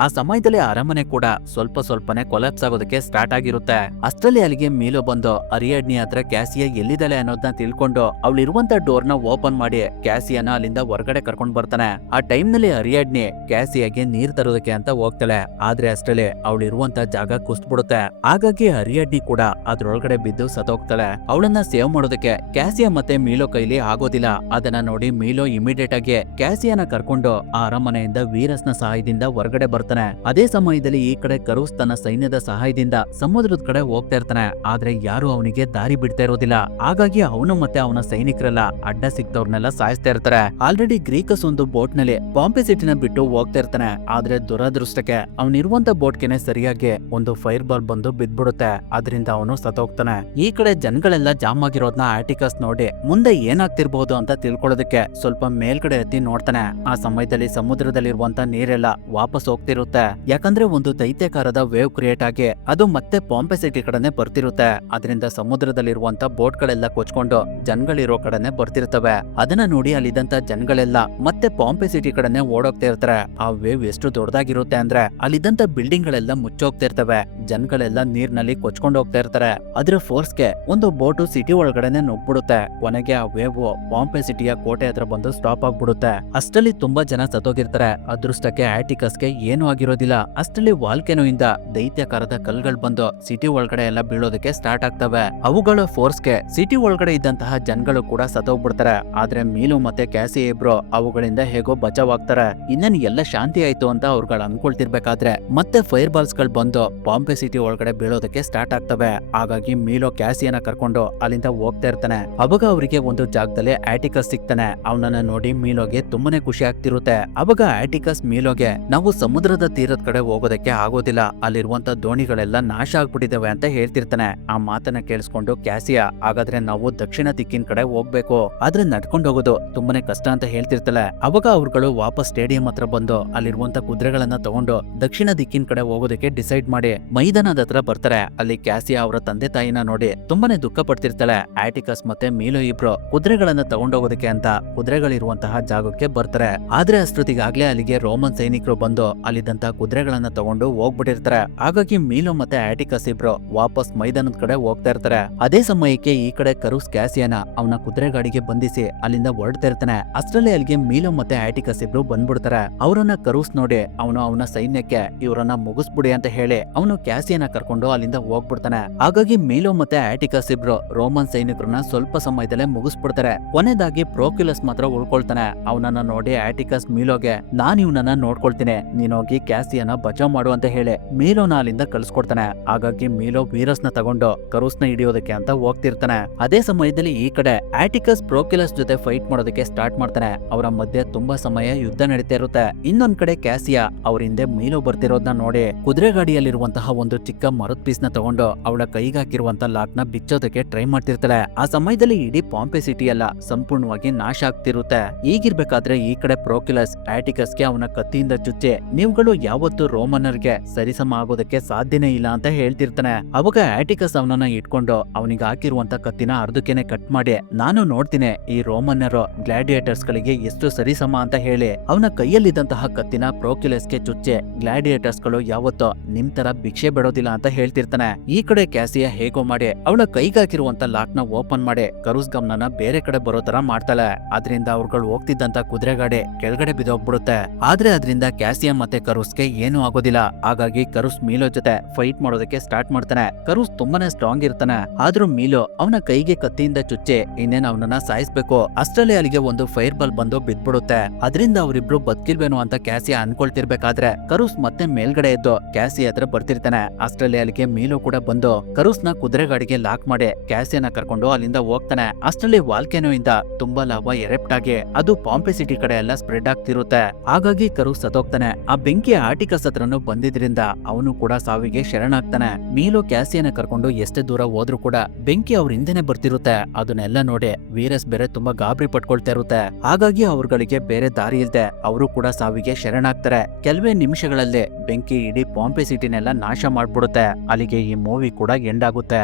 ಆ ಸಮಯದಲ್ಲಿ ಅರಮನೆ ಕೂಡ ಸ್ವಲ್ಪ ಸ್ವಲ್ಪನೇ ಕೊಲಾಪ್ಸ್ ಆಗೋದಕ್ಕೆ ಸ್ಟಾರ್ಟ್ ಆಗಿರುತ್ತೆ. ಅಷ್ಟರಲ್ಲಿ ಅಲ್ಲಿಗೆ ಮೀಲೋ ಬಂದು ಅರಿಯಾಡ್ನಿ ಹತ್ರ ಕ್ಯಾಸಿಯ ಎಲ್ಲಿದ್ದಾಳೆ ಅನ್ನೋದನ್ನ ತಿಳ್ಕೊಂಡು ಅವಳಿರುವಂತ ಡೋರ್ ನ ಓಪನ್ ಮಾಡಿ ಕ್ಯಾಸಿಯನ್ನ ಅಲ್ಲಿಂದ ಹೊರಗಡೆ ಕರ್ಕೊಂಡ್ ಬರ್ತಾನೆ. ಆ ಟೈಮ್ ನಲ್ಲಿ ಅರಿಯಾಡ್ನಿ ಕ್ಯಾಸಿಯಾಗೆ ನೀರ್ ತರೋದಕ್ಕೆ ಅಂತ ಹೋಗ್ತಾಳೆ. ಆದ್ರೆ ಅಷ್ಟರಲ್ಲಿ ಅವಳಿರುವಂತ ಜಾಗ ಕುಸ್ಬಿಡುತ್ತೆ. ಹಾಗಾಗಿ ಅರಿಯಾಡ್ನಿ ಕೂಡ ಅದ್ರೊಳಗಡೆ ಬಿದ್ದು ಸತ್ತೋಗ್ತಾಳೆ. ಅವಳನ್ನ ಸೇವ್ ಮಾಡೋದಕ್ಕೆ ಕ್ಯಾಸಿಯ ಮತ್ತೆ ಮೀಲೋ ಕೈಲಿ ಆಗೋದಿಲ್ಲ. ಅದನ್ನ ನೋಡಿ ಮೀಲೋ ಇಮಿಡಿಯೇಟ್ ಆಗಿ ಕ್ಯಾಸಿಯನ್ನ ಕರ್ಕೊಂಡು ಆ ಅರಮನೆಯಿಂದ ವೀರಸ್ನ ಸಹಾಯದಿಂದ ಹೊರಗಡೆ ಬರ್ತಾನೆ. ಅದೇ ಸಮಯದಲ್ಲಿ ಈ ಕಡೆ ಕರೂಸ್ ತನ್ನ ಸೈನ್ಯದ ಸಹಾಯದಿಂದ ಸಮುದ್ರದ ಕಡೆ ಹೋಗ್ತಾ ಇರ್ತಾನೆ. ಆದ್ರೆ ಯಾರು ಅವನಿಗೆ ದಾರಿ ಬಿಡ್ತಾ ಇರೋದಿಲ್ಲ. ಹಾಗಾಗಿ ಅವನು ಮತ್ತೆ ಅವನ ಸೈನಿಕರೆಲ್ಲ ಅಡ್ಡ ಸಿಕ್ತವ್ರನ್ನೆಲ್ಲ ಸಾಯಿಸ್ತಾ ಇರ್ತಾರೆ. ಆಲ್ರೆಡಿ ಗ್ರೀಕಸ್ ಒಂದು ಬೋಟ್ ನಲ್ಲಿ ಪಾಂಪೆ ಸಿಟಿನ ಬಿಟ್ಟು ಹೋಗ್ತಾ ಇರ್ತಾನೆ. ಆದ್ರೆ ದುರದೃಷ್ಟಕ್ಕೆ ಅವನಿರುವಂತ ಬೋಟ್ಗೆನೆ ಸರಿಯಾಗಿ ಒಂದು ಫೈರ್ ಬಾಲ್ ಬಂದು ಬಿದ್ಬಿಡುತ್ತೆ. ಅದರಿಂದ ಅವನು ಸತ್ತೋಗ್ತಾನೆ. ಈ ಕಡೆ ಜನಗಳೆಲ್ಲ ಜಾಮ್ ಆಗಿರೋದ್ನ ಆಟಿಕಸ್ ನೋಡಿ ಮುಂದೆ ಏನಾಗ್ತಿರ್ಬಹುದು ಅಂತ ತಿಳ್ಕೊಳ್ಳೋದಕ್ಕೆ ಸ್ವಲ್ಪ ಮೇಲ್ಗಡೆ ಎತ್ತಿ ನೋಡ್ತಾನೆ. ಆ ಸಮಯದಲ್ಲಿ ಸಮುದ್ರದಲ್ಲಿರುವಂತ ನೀರೆಲ್ಲ ವಾಪಸ್ ಹೋಗ್ತಿರುತ್ತೆ. ಯಾಕಂದ್ರೆ ಒಂದು ದೈತ್ಯಕಾರದ ವೇವ್ ಕ್ರಿಯೇಟ್ ಆಗಿ ಅದು ಮತ್ತೆ ಪಾಂಪೆ ಸಿಟಿ ಕಡೆನೆ ಬರ್ತಿರುತ್ತೆ. ಅದರಿಂದ ಸಮುದ್ರದಲ್ಲಿರುವಂತ ಬೋಟ್ ಗಳೆಲ್ಲ ಕೊಚ್ಕೊಂಡು ಜನಗಳಿರೋ ಕಡೆನೆ ಬರ್ತಿರ್ತವೆ. ಅದನ್ನ ನೋಡಿ ಅಲ್ಲಿದ್ದಂತ ಜನಗಳೆಲ್ಲ ಮತ್ತೆ ಪಾಂಪೆ ಸಿಟಿ ಕಡೆನೆ ಓಡೋಗ್ತಾ ಇರ್ತಾರೆ. ಆ ವೇವ್ ಎಷ್ಟು ದೊಡ್ಡದಾಗಿರುತ್ತೆ ಅಂದ್ರೆ ಅಲ್ಲಿದ್ದಂತ ಬಿಲ್ಡಿಂಗ್ ಗಳೆಲ್ಲ ಮುಚ್ಚೋಗ್ತಿರ್ತವೆ. ಜನಗಳೆಲ್ಲ ನೀರ್ನಲ್ಲಿ ಕೊಚ್ಕೊಂಡು ಹೋಗ್ತಾ ಇರ್ತಾರೆ. ಅದ್ರ ಫೋರ್ಸ್ಗೆ ಒಂದು ಬೋಟು ಸಿಟಿ ಒಳಗಡೆನೆ ನುಗ್ಬಿಡುತ್ತೆ. ಕೊನೆಗೆ ಆ ವೇವ್ ಪಾಂಪೆ ಸಿಟಿಯ ಕೋಟೆ ಹತ್ರ ಬಂದು ಸ್ಟಾಪ್ ಆಗ್ಬಿಡುತ್ತೆ. ಅಷ್ಟರಲ್ಲಿ ತುಂಬಾ ಜನ ಸತ್ತೋಗಿರ್ತಾರೆ. ಅದೃಷ್ಟಕ್ಕೆ ಆಟಿಕಸ್ಗೆ ಏನೂ ಆಗಿರೋದಿಲ್ಲ. ಅಷ್ಟರಲ್ಲಿ ವಾಲ್ಕೆನೋ ಇಂದ ದೈತ್ಯಕಾರದ ಕಲ್ಗಳು ಬಂದು ಸಿಟಿ ಒಳಗಡೆ ಎಲ್ಲ ಬೀಳೋದಕ್ಕೆ ಸ್ಟಾರ್ಟ್ ಆಗ್ತವೆ. ಅವುಗಳ ಫೋರ್ಸ್ಗೆ ಸಿಟಿ ಒಳಗಡೆ ಇದ್ದಂತಹ ಜನಗಳು ಕೂಡ ಸತ್ತೋಗ್ಬಿಡ್ತಾರೆ. ಆದ್ರೆ ಮೀಲು ಮತ್ತೆ ಕ್ಯಾಸಿ ಇಬ್ರು ಅವುಗಳಿಂದ ಹೇಗೋ ಬಚಾವ್ ಆಗ್ತಾರೆ. ಇನ್ನೇನು ಎಲ್ಲ ಶಾಂತಿ ಆಯ್ತು ಅಂತ ಅವ್ರುಗಳು ಅನ್ಕೊಳ್ತಿರ್ಬೇಕಾದ್ರೆ ಮತ್ತೆ ಫೈರ್ ಬಾಲ್ಸ್ ಗಳು ಬಂದು ಪಾಂಪೆ ಸಿಟಿ ಒಳಗಡೆ ಬೀಳೋದಕ್ಕೆ ಸ್ಟಾರ್ಟ್ ಆಗ್ತವೆ. ಹಾಗಾಗಿ ಮೀಲೋ ಕ್ಯಾಸಿಯನ್ನ ಕರ್ಕೊಂಡು ಅಲ್ಲಿಂದ ಹೋಗ್ತಾ ಇರ್ತಾನೆ. ಅವಾಗ ಅವರಿಗೆ ಒಂದು ಜಾಗದಲ್ಲಿ ಆಟಿಕಸ್ ಸಿಗ್ತಾನೆ. ಅವನನ್ನ ನೋಡಿ ಮೀಲೋಗೆ ತುಂಬಾನೇ ಖುಷಿ ಆಗ್ತಿರುತ್ತೆ. ಅವಾಗ ಆಟಿಕಸ್ ಮೀಲೋಗೆ ನಾವು ಸಮುದ್ರದ ತೀರದ ಕಡೆ ಹೋಗೋದಕ್ಕೆ ಆಗೋದಿಲ್ಲ, ಅಲ್ಲಿರುವಂತ ದೋಣಿಗಳೆಲ್ಲ ನಾಶ ಆಗ್ಬಿಟ್ಟಿದಾವೆ ಅಂತ ಹೇಳ್ತಿರ್ತಾನೆ. ಆ ಮಾತನ್ನ ಕೇಳಿಸ್ಕೊಂಡು ಕ್ಯಾಸಿಯಾ ಹಾಗಾದ್ರೆ ನಾವು ದಕ್ಷಿಣ ದಿಕ್ಕಿನ ಕಡೆ ಹೋಗ್ಬೇಕು, ಆದ್ರೆ ನಡ್ಕೊಂಡು ಹೋಗೋದು ತುಂಬಾನೇ ಕಷ್ಟ ಅಂತ ಹೇಳ್ತಿರ್ತಾಳೆ. ಅವಾಗ ಅವ್ರುಗಳು ವಾಪಸ್ ಸ್ಟೇಡಿಯಂ ಹತ್ರ ಬಂದು ಅಲ್ಲಿರುವಂತ ಕುದುರೆಗಳನ್ನ ತಗೊಂಡು ದಕ್ಷಿಣ ದಿಕ್ಕಿನ ಕಡೆ ಹೋಗೋದಕ್ಕೆ ಡಿಸೈಡ್ ಮಾಡಿ ಮೈದಾನದ ಹತ್ರ ಬರ್ತಾರೆ. ಅಲ್ಲಿ ಕ್ಯಾಸಿಯಾ ಅವರ ತಂದೆ ತಾಯಿನ ನೋಡಿ ತುಂಬಾನೇ ದುಃಖ ಪಡ್ತಿರ್ತಾಳೆ. ಆಟಿಕಸ್ ಮತ್ತೆ ಮೀಲೋ ಇಬ್ರು ಕುದುರೆಗಳನ್ನ ತಗೊಂಡೋಗೋದಕ್ಕೆ ಅಂತ ಕುದುರೆಗಳಿರುವಂತಹ ಜಾಗಕ್ಕೆ ಬರ್ತಾರೆ. ಆದ್ರೆ ಅಷ್ಟೊತ್ತಿಗಾಗ್ಲೇ ಅಲ್ಲಿಗೆ ರೋಮನ್ ಸೈನಿಕರು ಬಂದು ಅಲ್ಲಿದ್ದಂತ ಕುದುರೆಗಳನ್ನ ತಗೊಂಡು ಹೋಗ್ಬಿಟ್ಟಿರ್ತಾರೆ. ಹಾಗಾಗಿ ಮೀಲೋ ಮತ್ತೆ ಆಟಿಕಸ್ ಇಬ್ರು ವಾಪಸ್ ಮೈದಾನದ ಕಡೆ ಹೋಗ್ತಾ ಇರ್ತಾರೆ. ಅದೇ ಸಮಯಕ್ಕೆ ಈ ಕಡೆ ಕರೂಸ್ ಕ್ಯಾಸಿಯನ ಅವನ ಕುದುರೆ ಗಾಡಿಗೆ ಬಂಧಿಸಿ ಅಲ್ಲಿಂದ ಹೊರಡ್ತಾ ಇರ್ತಾನೆ. ಅಷ್ಟರಲ್ಲಿ ಅಲ್ಲಿಗೆ ಮೀಲೋ ಮತ್ತೆ ಆಟಿಕಸ್ ಇಬ್ರು ಬಂದ್ಬಿಡ್ತಾರೆ. ಅವರನ್ನ ಕರೂಸ್ ನೋಡಿ ಅವನು ಅವನ ಸೈನ್ಯಕ್ಕೆ ಇವರನ್ನ ಮುಗಿಸ್ಬಿಡಿ ಅಂತ ಹೇಳಿ ಅವನು ಕ್ಯಾಸಿಯನ ಕರ್ಕೊಂಡು ಅಲ್ಲಿಂದ ಹೋಗ್ಬಿಡ್ತಾನೆ. ಹಾಗಾಗಿ ಮೀಲೋ ಮತ್ತೆ ಆಟಿಕಸ್ ಇಬ್ರು ರೋಮನ್ ಸೈನಿಕರನ್ನ ಸ್ವಲ್ಪ ಸಮಯದಲ್ಲೇ ಮುಗಿಸ್ಬಿಡ್ತಾರೆ. ಕೊನೆದಾಗಿ ಪ್ರೋಕ್ಯುಲಸ್ ಮಾತ್ರ ಉಳ್ಕೊಳ್ತಾನೆ. ಅವನನ್ನ ನೋಡಿ ಆಟಿಕಸ್ ಮೀಲೋಗೆ ನಾನ್ ಇವನನ್ನ ನೋಡ್ಕೊಳ್ತೀನಿ, ನೀನೋಗಿ ಕ್ಯಾಸಿಯನ್ನ ಬಚಾವ್ ಮಾಡು ಅಂತ ಹೇಳಿ ಮೀಲೋನ ಅಲ್ಲಿಂದ ಕಳ್ಸ್ಕೊಡ್ತಾನೆ. ಹಾಗಾಗಿ ಮೀಲೋ ವೀರಸ್ನ ತಗೊಂಡು ಕರೂಸ್ನ ಹಿಡಿಯೋದಕ್ಕೆ ಅಂತ ಹೋಗ್ತಿರ್ತಾನೆ. ಅದೇ ಸಮಯದಲ್ಲಿ ಈ ಕಡೆ ಆಟಿಕಸ್ ಪ್ರೋಕ್ಯುಲಸ್ ಜೊತೆ ಫೈಟ್ ಮಾಡೋದಕ್ಕೆ ಸ್ಟಾರ್ಟ್ ಮಾಡ್ತಾನೆ. ಅವರ ಮಧ್ಯೆ ತುಂಬಾ ಸಮಯ ಯುದ್ಧ ನಡೀತಾ ಇರುತ್ತೆ. ಇನ್ನೊಂದ್ ಕಡೆ ಕ್ಯಾಸಿಯಾ ಅವ್ರ ಹಿಂದೆ ಮೀಲೋ ಬರ್ತಿರೋದನ್ನ ನೋಡಿ ಕುದುರೆ ಗಾಡಿಯಲ್ಲಿರುವಂತಹ ಒಂದು ಚಿಕ್ಕ ಮರದ ಪೀಸ್ ನ ತಗೊಂಡು ಅವಳ ಕೈಗಾಕಿರುವಂತ ಲಾಕ್ ನ ಬಿಚ್ಚೋದಕ್ಕೆ ಟ್ರೈ ಮಾಡ್ತಿರ್ತಾಳೆ. ಆ ಸಮಯದಲ್ಲಿ ಇಡೀ ಪಾಂಪೆ ಸಿಟಿ ಎಲ್ಲ ಸಂಪೂರ್ಣವಾಗಿ ನಾಶ ಆಗ್ತಿರುತ್ತೆ. ಈಗಿರ್ಬೇಕಾದ್ರೆ ಈ ಕಡೆ ಪ್ರೋಕ್ಯುಲಸ್ ಆಟಿಕಸ್ಗೆ ಅವನ ಕತ್ತಿಯಿಂದ ಚುಚ್ಚಿ ನೀವುಗಳು ಯಾವತ್ತು ರೋಮನರ್ಗೆ ಸರಿಸಮ ಆಗೋದಕ್ಕೆ ಸಾಧ್ಯನೇ ಇಲ್ಲ ಅಂತ ಹೇಳ್ತಿರ್ತಾನೆ. ಅವಾಗ ಆಟಿಕಸ್ ಅವನನ್ನ ಇಟ್ಕೊಂಡು ಅವನಿಗೆ ಹಾಕಿರುವಂತ ಕತ್ತಿನ ಅರ್ಧಕ್ಕೆನೆ ಕಟ್ ಮಾಡಿ ನಾನು ನೋಡ್ತೀನಿ ಈ ರೋಮನ್ನರು ಗ್ಲಾಡಿಯೇಟರ್ಸ್ ಗಳಿಗೆ ಎಷ್ಟು ಸರಿಸಮ ಅಂತ ಹೇಳಿ ಅವನ ಕೈಯಲ್ಲಿದ್ದಂತಹ ಕತ್ತಿನ ಪ್ರೋಕ್ಯುಲಸ್ಗೆ ಚುಚ್ಚಿ ಗ್ಲಾಡಿಯೇಟರ್ಸ್ ಗಳು ಯಾವತ್ತೋ ನಿಮ್ ತರ ಭಿಕ್ಷೆ ಬಿಡೋದಿಲ್ಲ ಅಂತ ಹೇಳ್ತಿರ್ತಾನೆ. ಈ ಕಡೆ ಕ್ಯಾಸಿಯಾ ಹೇಗೋ ಮಾಡಿ ಅವಳ ಕೈಗಾಕಿರುವಂತ ಲಾಕ್ ನ ಓಪನ್ ಮಾಡಿ ಕರೂಸ್ ಗಮನನ ಬೇರೆ ಕಡೆ ಬರೋ ತರ ಮಾಡ್ತಾಳೆ. ಅದರಿಂದ ಅವ್ರುಗಳು ಹೋಗ್ತಿದ್ದಂತ ಕುದುರೆ ಗಾಡಿ ಕೆಳಗಡೆ ಬಿದ್ದೋಗ್ಬಿಡುತ್ತೆ. ಆದ್ರೆ ಅದರಿಂದ ಕ್ಯಾಸಿಯಾ ಕ್ಯಾಸಿಯಾ ಮತ್ತೆ ಕರುಸ್ಗೆ ಏನೂ ಆಗೋದಿಲ್ಲ. ಹಾಗಾಗಿ ಕರುಸ್ ಮೀಲೋ ಜೊತೆ ಫೈಟ್ ಮಾಡೋದಕ್ಕೆ ಸ್ಟಾರ್ಟ್ ಮಾಡ್ತಾನೆ. ಕರುಸ್ ತುಂಬಾನೇ ಸ್ಟ್ರಾಂಗ್ ಇರ್ತಾನೆ. ಆದ್ರೂ ಮೀಲೋ ಅವನ ಕೈಗೆ ಕತ್ತಿಯಿಂದ ಚುಚ್ಚಿ ಇನ್ನೇನು ಅವನನ್ನ ಸಾಯಿಸ್ಬೇಕು. ಅಷ್ಟರಲ್ಲಿ ಅಲ್ಲಿಗೆ ಒಂದು ಫೈರ್ ಬಾಲ್ ಬಂದು ಬಿದ್ಬಿಡುತ್ತೆ. ಅದರಿಂದ ಅವರಿಬ್ರು ಬದುಕಿಲ್ವೇನೋ ಅಂತ ಕ್ಯಾಸಿಯಾ ಅನ್ಕೊಳ್ತಿರ್ಬೇಕಾದ್ರೆ ಕರುಸ್ ಮತ್ತೆ ಮೇಲ್ಗಡೆ ಎದ್ದು ಕ್ಯಾಸಿಯಾ ಹತ್ರ ಬರ್ತಿರ್ತಾನೆ. ಅಷ್ಟರಲ್ಲಿ ಅಲ್ಲಿಗೆ ಮೀಲೋ ಕೂಡ ಬಂದು ಕರುಸ್ನ ಕುದುರೆ ಗಾಡಿಗೆ ಲಾಕ್ ಮಾಡಿ ಕ್ಯಾಸಿಯಾನ ಕರ್ಕೊಂಡು ಅಲ್ಲಿಂದ ಹೋಗ್ತಾನೆ. ಅಷ್ಟರಲ್ಲಿ ವಾಲ್ಕೆನೋ ಇಂದ ತುಂಬಾ ಲಾವಾ ಎರೆಪ್ಟ್ ಆಗಿ ಅದು ಪಾಂಪೆ ಸಿಟಿ ಕಡೆ ಎಲ್ಲ ಸ್ಪ್ರೆಡ್ ಆಗ್ತಿರುತ್ತೆ. ಹಾಗಾಗಿ ಕರುಸ್ ಸತ್ತೋಗ್ತಾನೆ. ಆ ಬೆಂಕಿ ಆರ್ಟಿಕಸ್ ಹತ್ರನು ಬಂದಿದ್ರಿಂದ ಅವನು ಕೂಡ ಸಾವಿಗೆ ಶರಣಾಗ್ತಾನೆ. ಮೀಲೋ ಕ್ಯಾಸಿಯಾನ ಕರ್ಕೊಂಡು ಎಷ್ಟೇ ದೂರ ಹೋದ್ರೂ ಕೂಡ ಬೆಂಕಿ ಅವ್ರ ಹಿಂದೆನೆ ಬರ್ತಿರುತ್ತೆ. ಅದನ್ನೆಲ್ಲ ನೋಡಿ ವೀರಸ್ ಬೇರೆ ತುಂಬಾ ಗಾಬರಿ ಪಟ್ಕೊಳ್ತಾ ಇರುತ್ತೆ. ಹಾಗಾಗಿ ಅವ್ರಗಳಿಗೆ ಬೇರೆ ದಾರಿ ಇಲ್ದೆ ಅವರು ಕೂಡ ಸಾವಿಗೆ ಶರಣಾಗ್ತಾರೆ. ಕೆಲವೇ ನಿಮಿಷಗಳಲ್ಲಿ ಬೆಂಕಿ ಇಡೀ ಪಾಂಪೆ ಸಿಟಿನೆಲ್ಲ ನಾಶ ಮಾಡ್ಬಿಡುತ್ತೆ. ಅಲ್ಲಿಗೆ ಈ ಮೂವಿ ಕೂಡ ಎಂಡ್ ಆಗುತ್ತೆ.